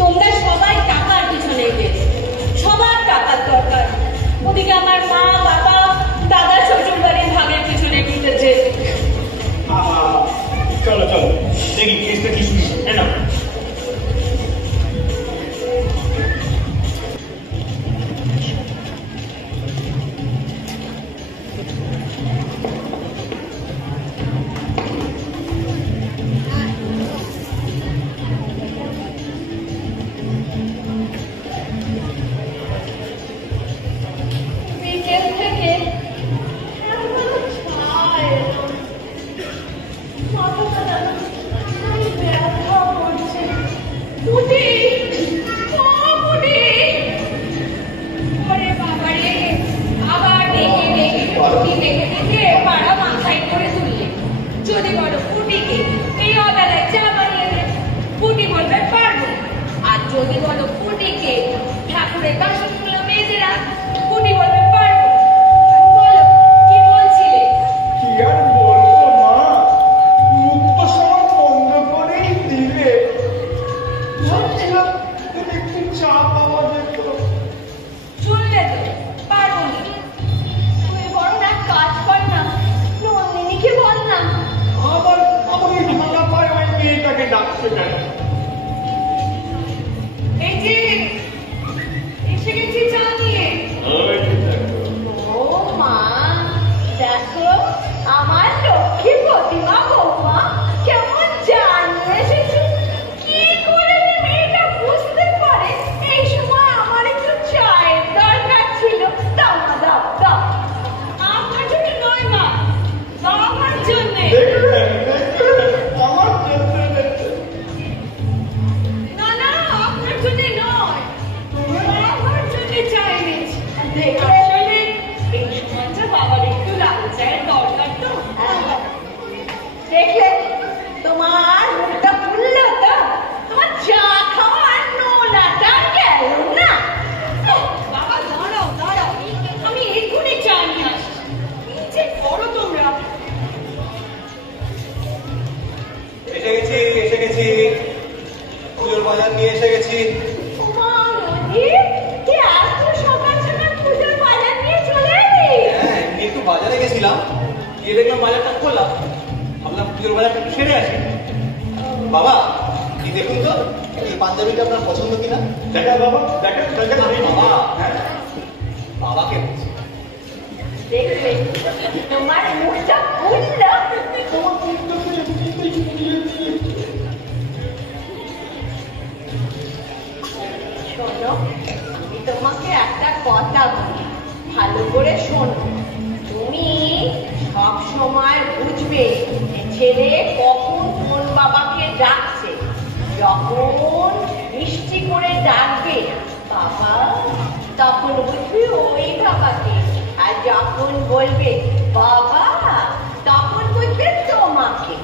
তোমরা সবাই টাকার পিছনে গেলে, সবার টাকার দরকার। ওদিকে আমার মা বাবা দাদা শ্বশুর বাড়ির ভাগের পিছনে ঘুরতেছে। চলো চলো দেখি কেসটা কি শুনি। না মাথা ডাকছে কেন? এই যে এসে গেছি চা নিয়ে। ওই যে দেখো। ও মা, দেখো আমার লক্ষ্মী প্রতিমা বৌমা কেমন জানিয়ে এসেছে। কি করে যে মেয়েটা বুঝতে পারে এই সময় আমার একটু চায়ের দরকার ছিল। দাও না, দাও দাও। আপনার জন্য নয় মা, বাবার জন্যে। দেখবেন, দেখবেন, আমার জন্য দেখবেন। না না, আপনার জন্য নয়, বাবার জন্য চা এনেছি। দেখলে? আসলে এই সময়টা বাবার একটু লাল চায়ের দরকার তো। দেখলে তোমার মুখটা ফুললো তো, তোমার চা খাওয়ার নোলাটা গেল না। বাবা দাঁড়াও দাঁড়াও, আমি এক্ষুনি চা নিয়ে আসছি। কি যে করো তোমরা। এসে গেছি, এসে গেছি, পুজোর বাজার নিয়ে এসে গেছি। মা নদী, কি এত সকাল সকাল পুজোর বাজার নিয়ে চলে এলি? হ্যাঁ, এমনি একটু বাজারে গেছিলাম, গিয়ে দেখলাম বাজারটা খোলা, ভাবলাম পুজোর বাজারটা একটু সেরে আসি। বাবা, কি দেখুন তো, এই পাঞ্জাবিটা আপনার পছন্দ কিনা? দেখা বাবা, দেখা দেখা বাবা, হ্যাঁ, বাবাকে বলছি। দেখলে তোমার মুখটা ফুললো। শোনো, আমি তোমাকে একটা কথা বলি, ভালো করে শোনো। তুমি সব সময় বুঝবে যে ছেলে কখন কোন বাবাকে ডাকছে। যখন মিষ্টি করে ডাকবে বাবা, তখন বুঝবে ওই বাবাকে। আর যখন বলবে বাবা, তখন বুঝবে তোমাকে।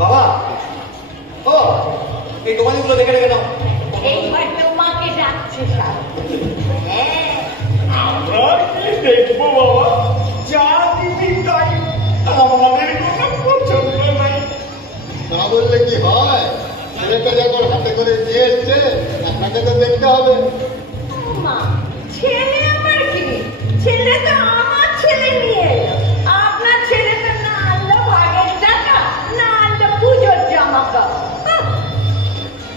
বাবা, ও এই দোকানগুলো দেখে রেখে নাও। এইবার তোমাকে ডাকছে সব। হ্যাঁ, আমরা কি দেখবো বাবা? যা দিবি তাই, আমাদের কোনো পছন্দ নাই। না বললে কি হয়? ছেলেটা যখন হাতে করে দিয়ে এসছে, আপনাকে তো দেখতে হবে। মা, ছেলে আমার কি? ছেলে তো আমার ছেলে নিয়ে এলো। আপনার ছেলে তো না আনলো ভাগের টাকা, না আনলো পুজোর জামা কাপড়।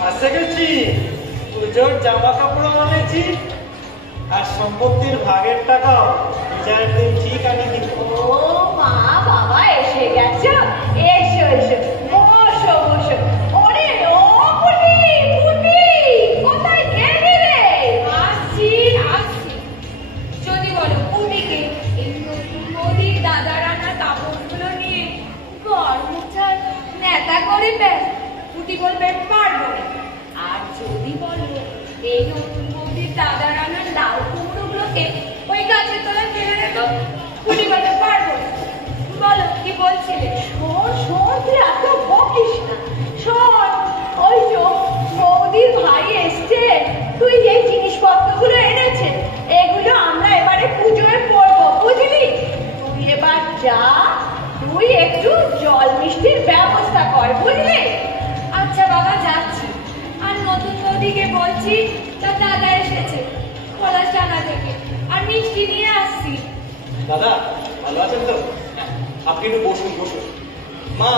আসে গেছি, পুজোর জামা কাপড় আনেছি, আর সম্পত্তির ভাগের টাকাও পূজার দিন ঠিক আনি দিব। ও মা, বাবা এসে গেছো? এসো এসো, বসো বসো। ওরে ও পুটি, পুটি, কোথায় গেলি রে? আসছি আসছি। যদি বলো পুটিকে এই নতুন মোদির দাদার আনা কাপড়গুলো নিয়ে ঘর মুছার নেতা করে দেয়, পুটি বলবে পারবো না। আর যদি বলো এই নতুন মোদির দাদার আনা লাউ কুমড়োগুলোকে ওই গাছের তলায় ফেলে রেখো, পুটি বলবে পারবো না। বলো কি বলছিলে? শোন শোন, তুই এত বকিস না। শোন, ওই তো বৌদির ভাই এসছে, তুই যে জিনিসপত্রগুলো এনেছে এগুলো আমরা এবারে পুজোয় পড়বো, বুঝলি? তুই এবার যা, তুই একটু জল মিষ্টির ব্যবস্থা কর, বুঝলি? আচ্ছা বাবা, যাচ্ছি। আর নতুন বৌদিকে বলছি তার দাদা এসেছে খোলা টাকা থেকে, আর মিষ্টি নিয়ে আসছি। দাদা, ভালো আছেন তো? আপনি একটু বসুন, বসুন। মা,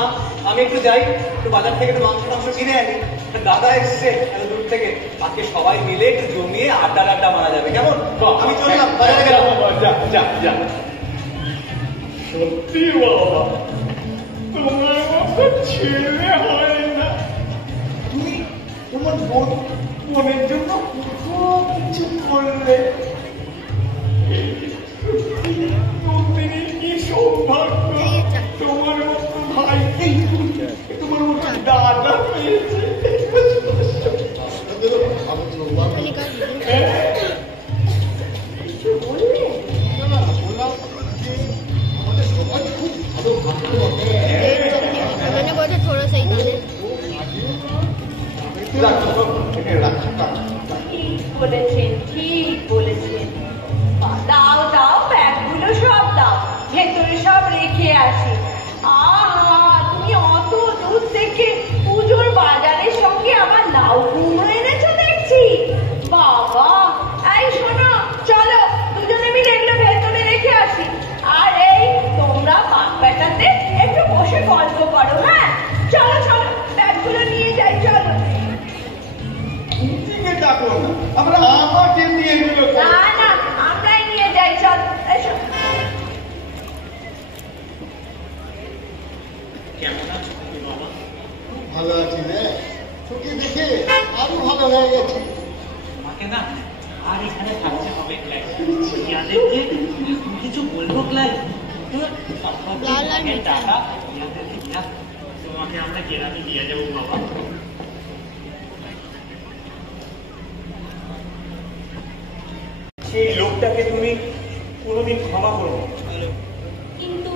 আমি একটু যাই, একটু বাজার থেকে একটু মাংস কিনে আনি। দাদা এসছে এত দূর থেকে, আজকে সবাই মিলে একটু জমিয়ে আড্ডা মারা যাবে, কেমন? আমি চললাম, বাজারে গেলাম। যা যা যা। সত্যি বাবা, তোমার মতো ছেলে হয় না। তুমি তোমার বোনের জন্য কত কিছু করলে। নন্দিনীর কি সৌভাগ্য, তোমার মতো ভাই, তোমার মতো দাদা পেয়েছে। কিছু বললে? না, বললাম যে আমাদের সবাই খুব ভালো ভাগ্য বটে। मैंने बोला थोड़ा सा ही खाना है। ঠিক বলেছেন, ঠিক বলেছেন। দাও দাও, ব্যাগগুলো সব দাও, ভেতরে সব রেখে আসি। আহা, তুমি অত দূর থেকে পুজোর বাজারের সঙ্গে আমার লাউ কুমড়ো এনেছো দেখছি। বাবা, এই শোনো, চলো দুজনে মিলে এগুলো ভেতরে রেখে আসি। আর এই তোমরা বাপ বেটাতে একটু বসে গল্প করো। হ্যাঁ, চলো চলো, ব্যাগগুলো নিয়ে যাই। ভালো আছি রে, তোকে দেখে আরো ভালো হয়ে গেছে। আমাকে না আর এখানে থাকতে হবে ক্লাস, ইয়াদেরকে এখন কিছু বলবো ক্লাস, টাকা ইয়াদেরকে দিয়া তোমাকে আমরা গ্রামে দিয়ে যাবো বাবা। সেই লোকটাকে তুমি কোনোদিন ক্ষমা করো না। কিন্তু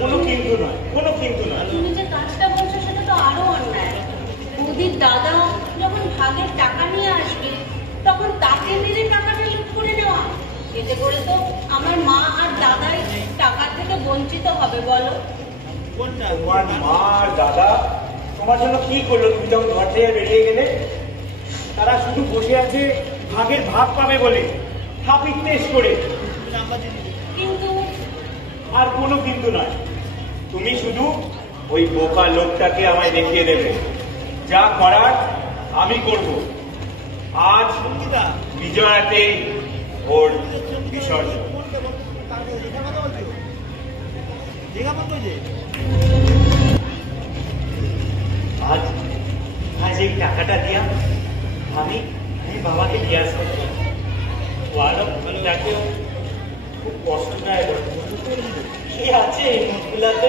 কোনো কিন্তু নয়, কোনো কিন্তু নয়। তুমি যে কাজটা বলছো সেটা তো আরো অন্যায়। বৌদির দাদা যখন ভাগের টাকা নিয়ে আসবে তখন তাকে মেরে টাকাটা লুট করে নেওয়া, এতে করে তো আমার মা আর দাদাই টাকা থেকে বঞ্চিত হবে বলো। তোমার মা আর দাদা তোমার জন্য কি করলো? তুমি যখন ঘর থেকে বেরিয়ে গেলে তারা শুধু বসে আছে ভাগের ভাগ পাবে বলে, হাপিক টেস করে। কিন্তু আর কোনো কিন্তু নয়। তুমি শুধু ওই বোকা লোকটাকে আমায় দেখিয়ে দেবে, যা করার আমি করব। আজ বিজয়াতে ওর বিসর্জন। আজ আজ এই টাকাটা দিয়া আমি বাবাকে দিয়ে আসবো। তাকেও খুব কষ্ট দেয়। কি আছে এই মুখগুলাতে?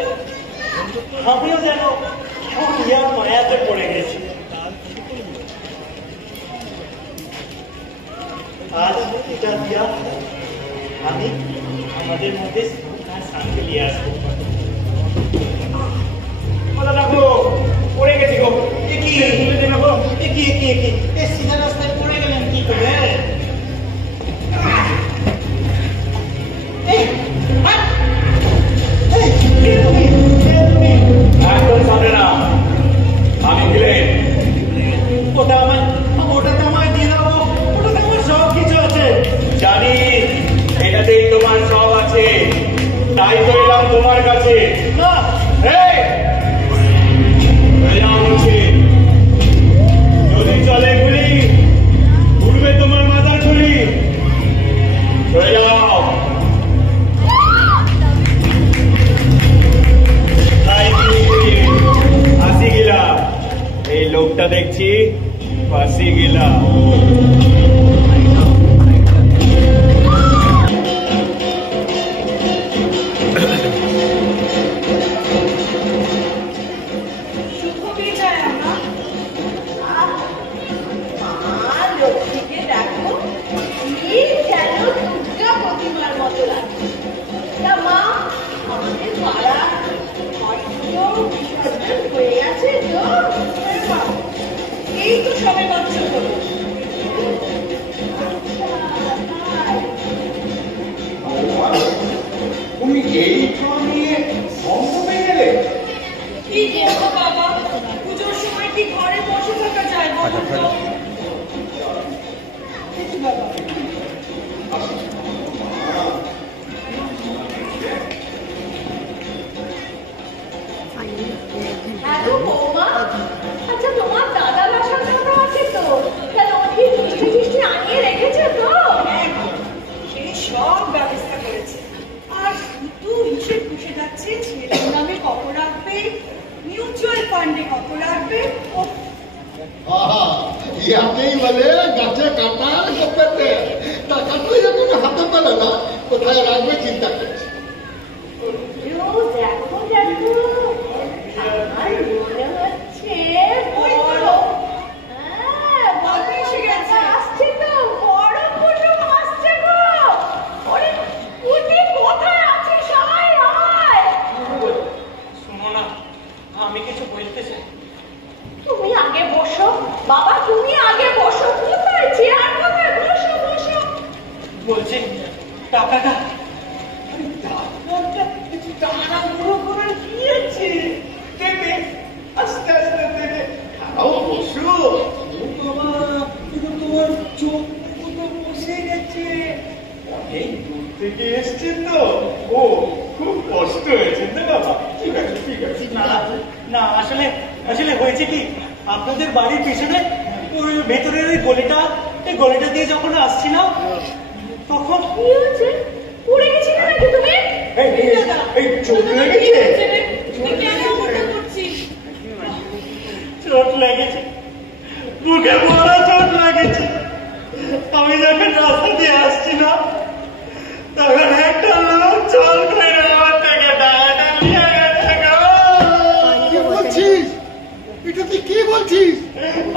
আমিও যেন ইয়ার মায়াতে পড়ে গেছি। আজ এটা দিয়া আমি আমাদের মধ্যে সুখ আর শান্তি নিয়ে আসবো। দেখো পড়ে গেছি গো। কি সিধা রাস্তায় পড়ে গেলেন কি করে? একদম সামনে না, আমি দিলেন। ওটাতে আমায় দিয়ে দেবো, ওটাতে আমার সব কিছু আছে। জানি এটাতেই তোমার সব আছে, তাই তো এলাম তোমার কাছে। না যদি চলে গুলি উঠবে তোমার মাথার ছুরি। চলে যাও। ফাঁসি গিলা, এই লোকটা দেখছি ফাঁসি গিলা। শুভ বিজয়া মা। মা লক্ষ্মীকে দেখো, কি যেন দুর্গা প্রতিমার মতো লাগে। তা মা, আমাদের পাড়া বিসর্জন হয়ে গেছে তো? এই তো সবে বছর হলো। তুমি এই ফল নিয়ে সম্ভবে গেলে? কি করবো বাবা, পুজোর সময় কি ঘরে বসে থাকা যায় বলুন তো? দেখি বাবা, হ্যালো বৌমা, আচ্ছা তোমার দাদা বাসার জন্য আছে তো? তাহলে ও কি মিষ্টি টিষ্টি আনিয়ে রেখেছে তো? একদম সেই সব ব্যবস্থা করেছে। আর শুধু হিসেব বসে যাচ্ছে, ছেলের নামে কত রাখবে, মিউচুয়াল ফান্ডে কত রাখবে। ইয়াতেই বলে গাছে কাটার গপ্পেতে টাকাটা যখন হাতে পেলে না, কোথায় রাখবে চিন্তা করছে। দেখো দেখো, আমার মনে হচ্ছে বড়, হ্যাঁ বড় এসে গেছে, আসছে তো, বড় কুটুম আসছে গো। ওরে কুটি কোথায় আছে, সবাই আয়। শোনো না, আমি কিছু বলতে চাই। তুমি আগে বসো বাবা, তুমি আগে বসো। কোথায় চেয়ার, কোথায়? বসো বসো। বলছি টাকাটা তাড়াহুড়ো করে দিয়েছি, দেবে আস্তে আস্তে দেবে। খাও বসো। বাবা, কিন্তু তোমার চোখ তো বসে গেছে। অনেক দূর থেকে এসছে তো, ও খুব কষ্ট হয়েছে তো বাবা। ঠিক আছে ঠিক আছে। না না, আসলে আসলে হয়েছে কি, আপনাদের বাড়ির পিছনে ওই ভেতরের ওই গলিটা, এই গলিটা দিয়ে যখন আসছিলাম তখন কি হয়েছে? পড়ে গেছিলে নাকি তুমি? এই চোখ লেগেছে? তুই কেন এমনটা করছিস?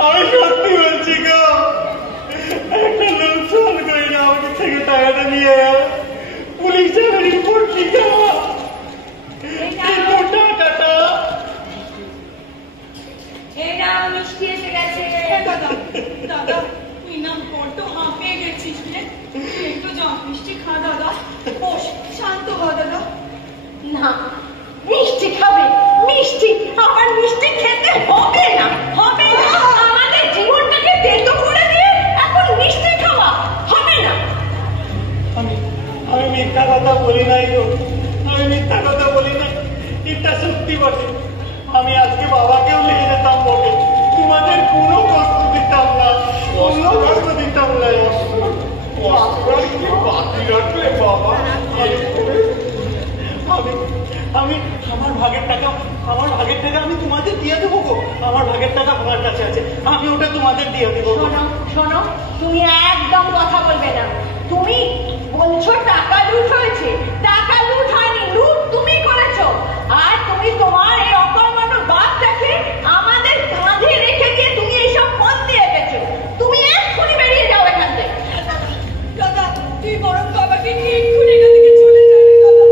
আমি সত্যি বলছি গো, একটা লোক ফোন করে না আমাকে থেকে টাকাটা নিয়ে গেল, পুলিশে রিপোর্ট লিখে টাকাটা। এটা মিষ্টি এসে গেছে। দাদা দাদা তুই না বড্ড হাঁপিয়ে গেছিস রে, একটু জল মিষ্টি খা দাদা। বস, শান্ত হ দাদা। না, মিষ্টি খাবে? মিষ্টি? আমার মিষ্টি খেতে হবে না, হবে না। আমাদের জীবনটাকে তেতো করে দিয়ে এখন মিষ্টি খাওয়া হবে না। আমি মিথ্যা কথা বলি নাই গো, আমি মিথ্যা কথা বলি নাই, এটা সত্যি বটে। আমি আজকে বাবাকেও লিখে যেতাম বটে, তোমাদের কোনো কষ্ট দিতাম না, কোনো কষ্ট দিতাম না। বাকি রাখলে বাবা, আমি আমার ভাগের টাকা আমি তোমাদের দিয়ে দেবো গো। আমার ভাগের টাকা আমার কাছে আছে, আমি ওটা তোমাদের দিয়ে দেবো। শোনো শোনো, তুমি একদম কথা বলবে না। তুমি বলছো টাকা লুট হয়েছে, টাকা লুট হয়নি, লুট তুমি করেছো। আর তুমি তোমার এই অকর্মণ্য বাপটাকে আমাদের কাঁধে রেখে দিয়ে তুমি এইসব পথ দিয়ে গেছো। তুমি এক্ষুনি বেরিয়ে যাও এখান থেকে। দাদা তুই বরং বাবাকে নিয়ে এক্ষুনি এখান থেকে চলে যাবি দাদা,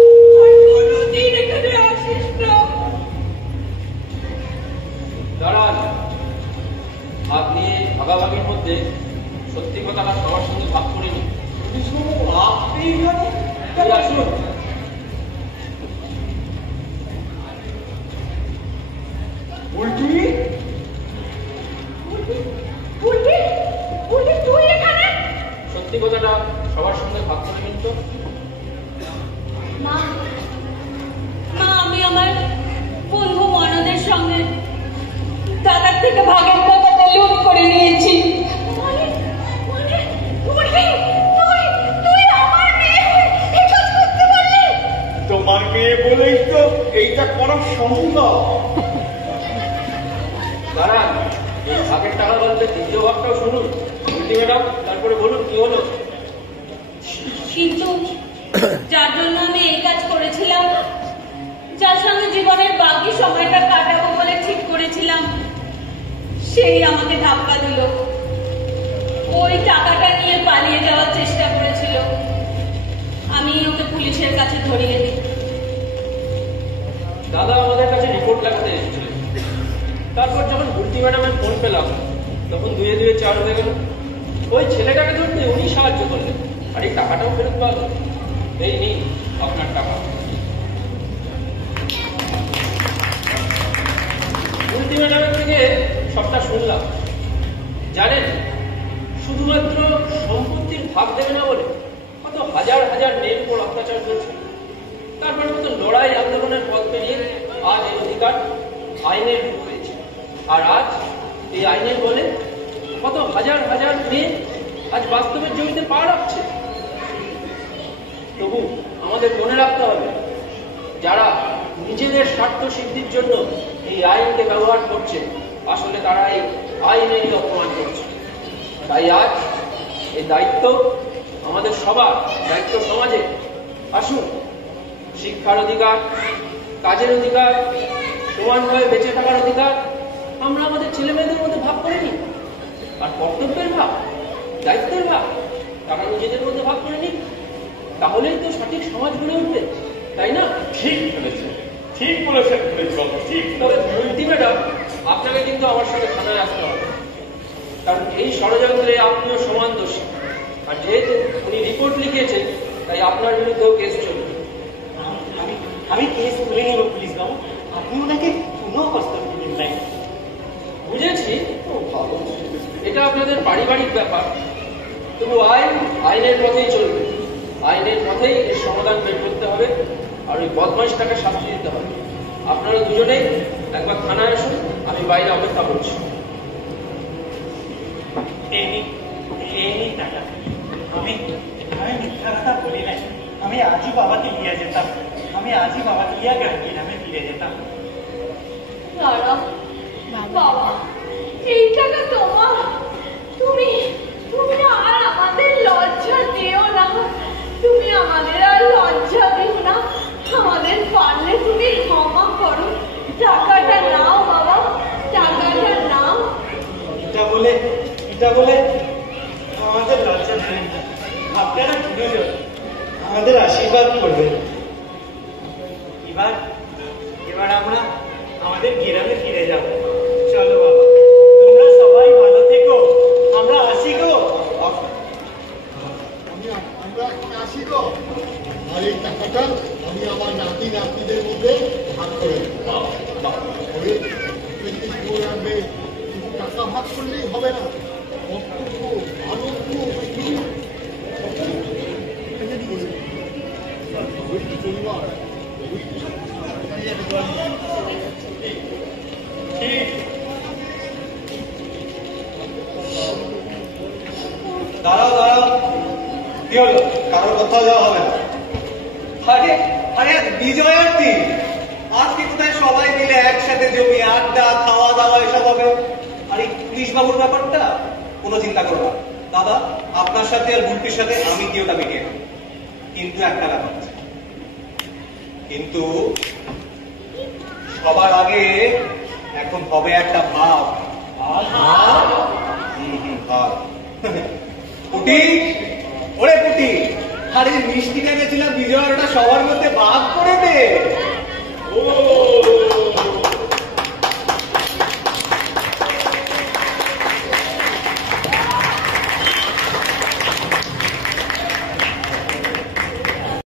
আর কোনোদিন এখানে আসিস না। দাঁড়ান, আপনি ভাগাভাগির মধ্যে সত্যি কথাটা সবার সঙ্গে ভাগ করে নিন। আপনি এখানে আসুন। উল্টি বুলটি, বুলটি তুই এখানে? সত্যি কথাটা সবার সঙ্গে ভাগ করে নিন তো। মা, আমি আমার বন্ধু মনদের সঙ্গে দাদার থেকে ভাগের টাকাটা লুট করে নিয়েছি। তুই আমার মেয়ে হয়ে এই কাজ করতে পারলি? তোমার মেয়ে বলেই তো এইটা করা সম্ভব। দাঁড়ান, এই ভাগের টাকা বলতে দ্বিতীয় ভাগটাও শুনুন। উল্টি ম্যাডাম, তারপরে বলুন কি হলো। কিন্তু যার জন্য আমি এই কাজ করেছিলাম, যার সঙ্গে জীবনের বাকি সময়টা কাটাবো বলে ঠিক করেছিলাম, সেই আমাকে ধাক্কা দিল। ওই টাকাটা নিয়ে পালিয়ে যাওয়ার চেষ্টা করেছিল, আমি ওকে পুলিশের কাছে ধরিয়ে দিই। দাদা আমাদের কাছে রিপোর্ট লাগতে এসেছিল। তারপর যখন উল্টি ম্যাডামের ফোন পেলাম, তখন দুয়ে দুয়ে চার হয়ে গেল। ওই ছেলেটাকে ধরতে উনি সাহায্য করলেন, আর এই টাকাটাও ফেরত পাবো। এই নিন আপনার টাকা। উল্টি ম্যাডামের থেকে সবটা শুনলাম। জানেন, শুধুমাত্র সম্পত্তির ভাগ দেবে না বলে কত হাজার হাজার মেয়ের উপর অত্যাচার করছে। তারপর কত লড়াই আন্দোলনের পথ পেরিয়ে আজ এই অধিকার আইনের রূপ হয়েছে। আর আজ এই আইনের বলে কত হাজার হাজার মেয়ে আজ বাস্তবের জমিতে পা রাখছে। তবু আমাদের মনে রাখতে হবে, যারা নিজেদের স্বার্থ সিদ্ধির জন্য এই আইনকে ব্যবহার করছে, আসলে তারা এই আইনেরই অপমান করছে। তাই আজ এই দায়িত্ব আমাদের সবার, দায়িত্ব সমাজে। আসুন, শিক্ষার অধিকার, কাজের অধিকার, সমানভাবে বেঁচে থাকার অধিকার আমরা আমাদের ছেলে মেয়েদের মধ্যে ভাগ করে নিই। আর কর্তব্যের ভাগ, দায়িত্বের ভাগ তারা নিজেদের মধ্যে ভাগ করে নিই। তাহলেই তো সঠিক সমাজ গড়ে উঠবে, তাই না? ঠিক বলেছেন, ঠিক বলেছেন, ঠিক। তবে উল্টি ম্যাডাম, আপনাকে কিন্তু আমার সঙ্গে থানায় আসতে হবে, কারণ এই ষড়যন্ত্রে আপনিও সমান দোষী। আর যেহেতু উনি রিপোর্ট লিখিয়েছেন, তাই আপনার বিরুদ্ধেও কেস চলবে। আমি কেস তুলে নেব পুলিশ বাবু, আপনি ওনাকে কোনো কষ্ট দিবেন নাই। বুঝেছি, ভালো। এটা আপনাদের পারিবারিক ব্যাপার, তবু আইনের পথেই চলবে। আইনের পথেই এর সমাধান বের করতে হবে, আর ওই বদমাইশটাকে শাস্তি দিতে হবে। আপনারা দুজনেই একবার থানায় আসুন, আমি বাইরে অপেক্ষা করছি। এই টাকা আমি মিথ্যা কথা বলি নাই। আমি আজই বাবাকে নিয়ে যেতাম, আমি আজই বাবাকে গ্রামে ফিরে যেতাম। বাবা, এই টাকা তোমার। তুমি আর আমাদের লজ্জা দিও না, তুমি আমাদের আর লজ্জা দিও না। আমাদের পারলে তুমি ক্ষমা করো। টাকাটা নাও বাবা, টাকাটা নাও। এটা বলে আমাদের লজ্জা নেই। আপনারা দুজন আমাদের আশীর্বাদ করবেন। এবার আমরা আমাদের গ্রামে ফিরে যাব। চলো বাবা, তোমরা সবাই ভালো থেকো, আমরা আসি গো। আমরা আসি গো। আর এই টাকাটা আমি আমার নাতি নাতনিদের মধ্যে ভাগ করে দেবো। আনবে, টাকা ভাগ করলেই হবে না, বক্তব্য আনন্দ পরিবার। দাঁড়াও দাঁড়াও, কি হলো? কারোর কোথাও যাওয়া হবে না? আরে আরে আজ বিজয়ার দিন, আজকে কোথায় সবাই মিলে একসাথে জমি আড্ডা খাওয়া দাওয়া এসব হবে। আর এই পুলিশ বাবুর ব্যাপারটা কোনো চিন্তা করো না দাদা, আপনার সাথে আর বুলটির সাথে আমি কি ওটা মিটিয়ে নেব। কিন্তু একটা ব্যাপার আছে, কিন্তু সবার আগে এখন হবে একটা ভাব। ভাব পুটি, ওরে পুটি, আরে মিষ্টিটা গেছিলাম বিজয়ের, ওটা সবার মধ্যে ভাগ করে দে। ও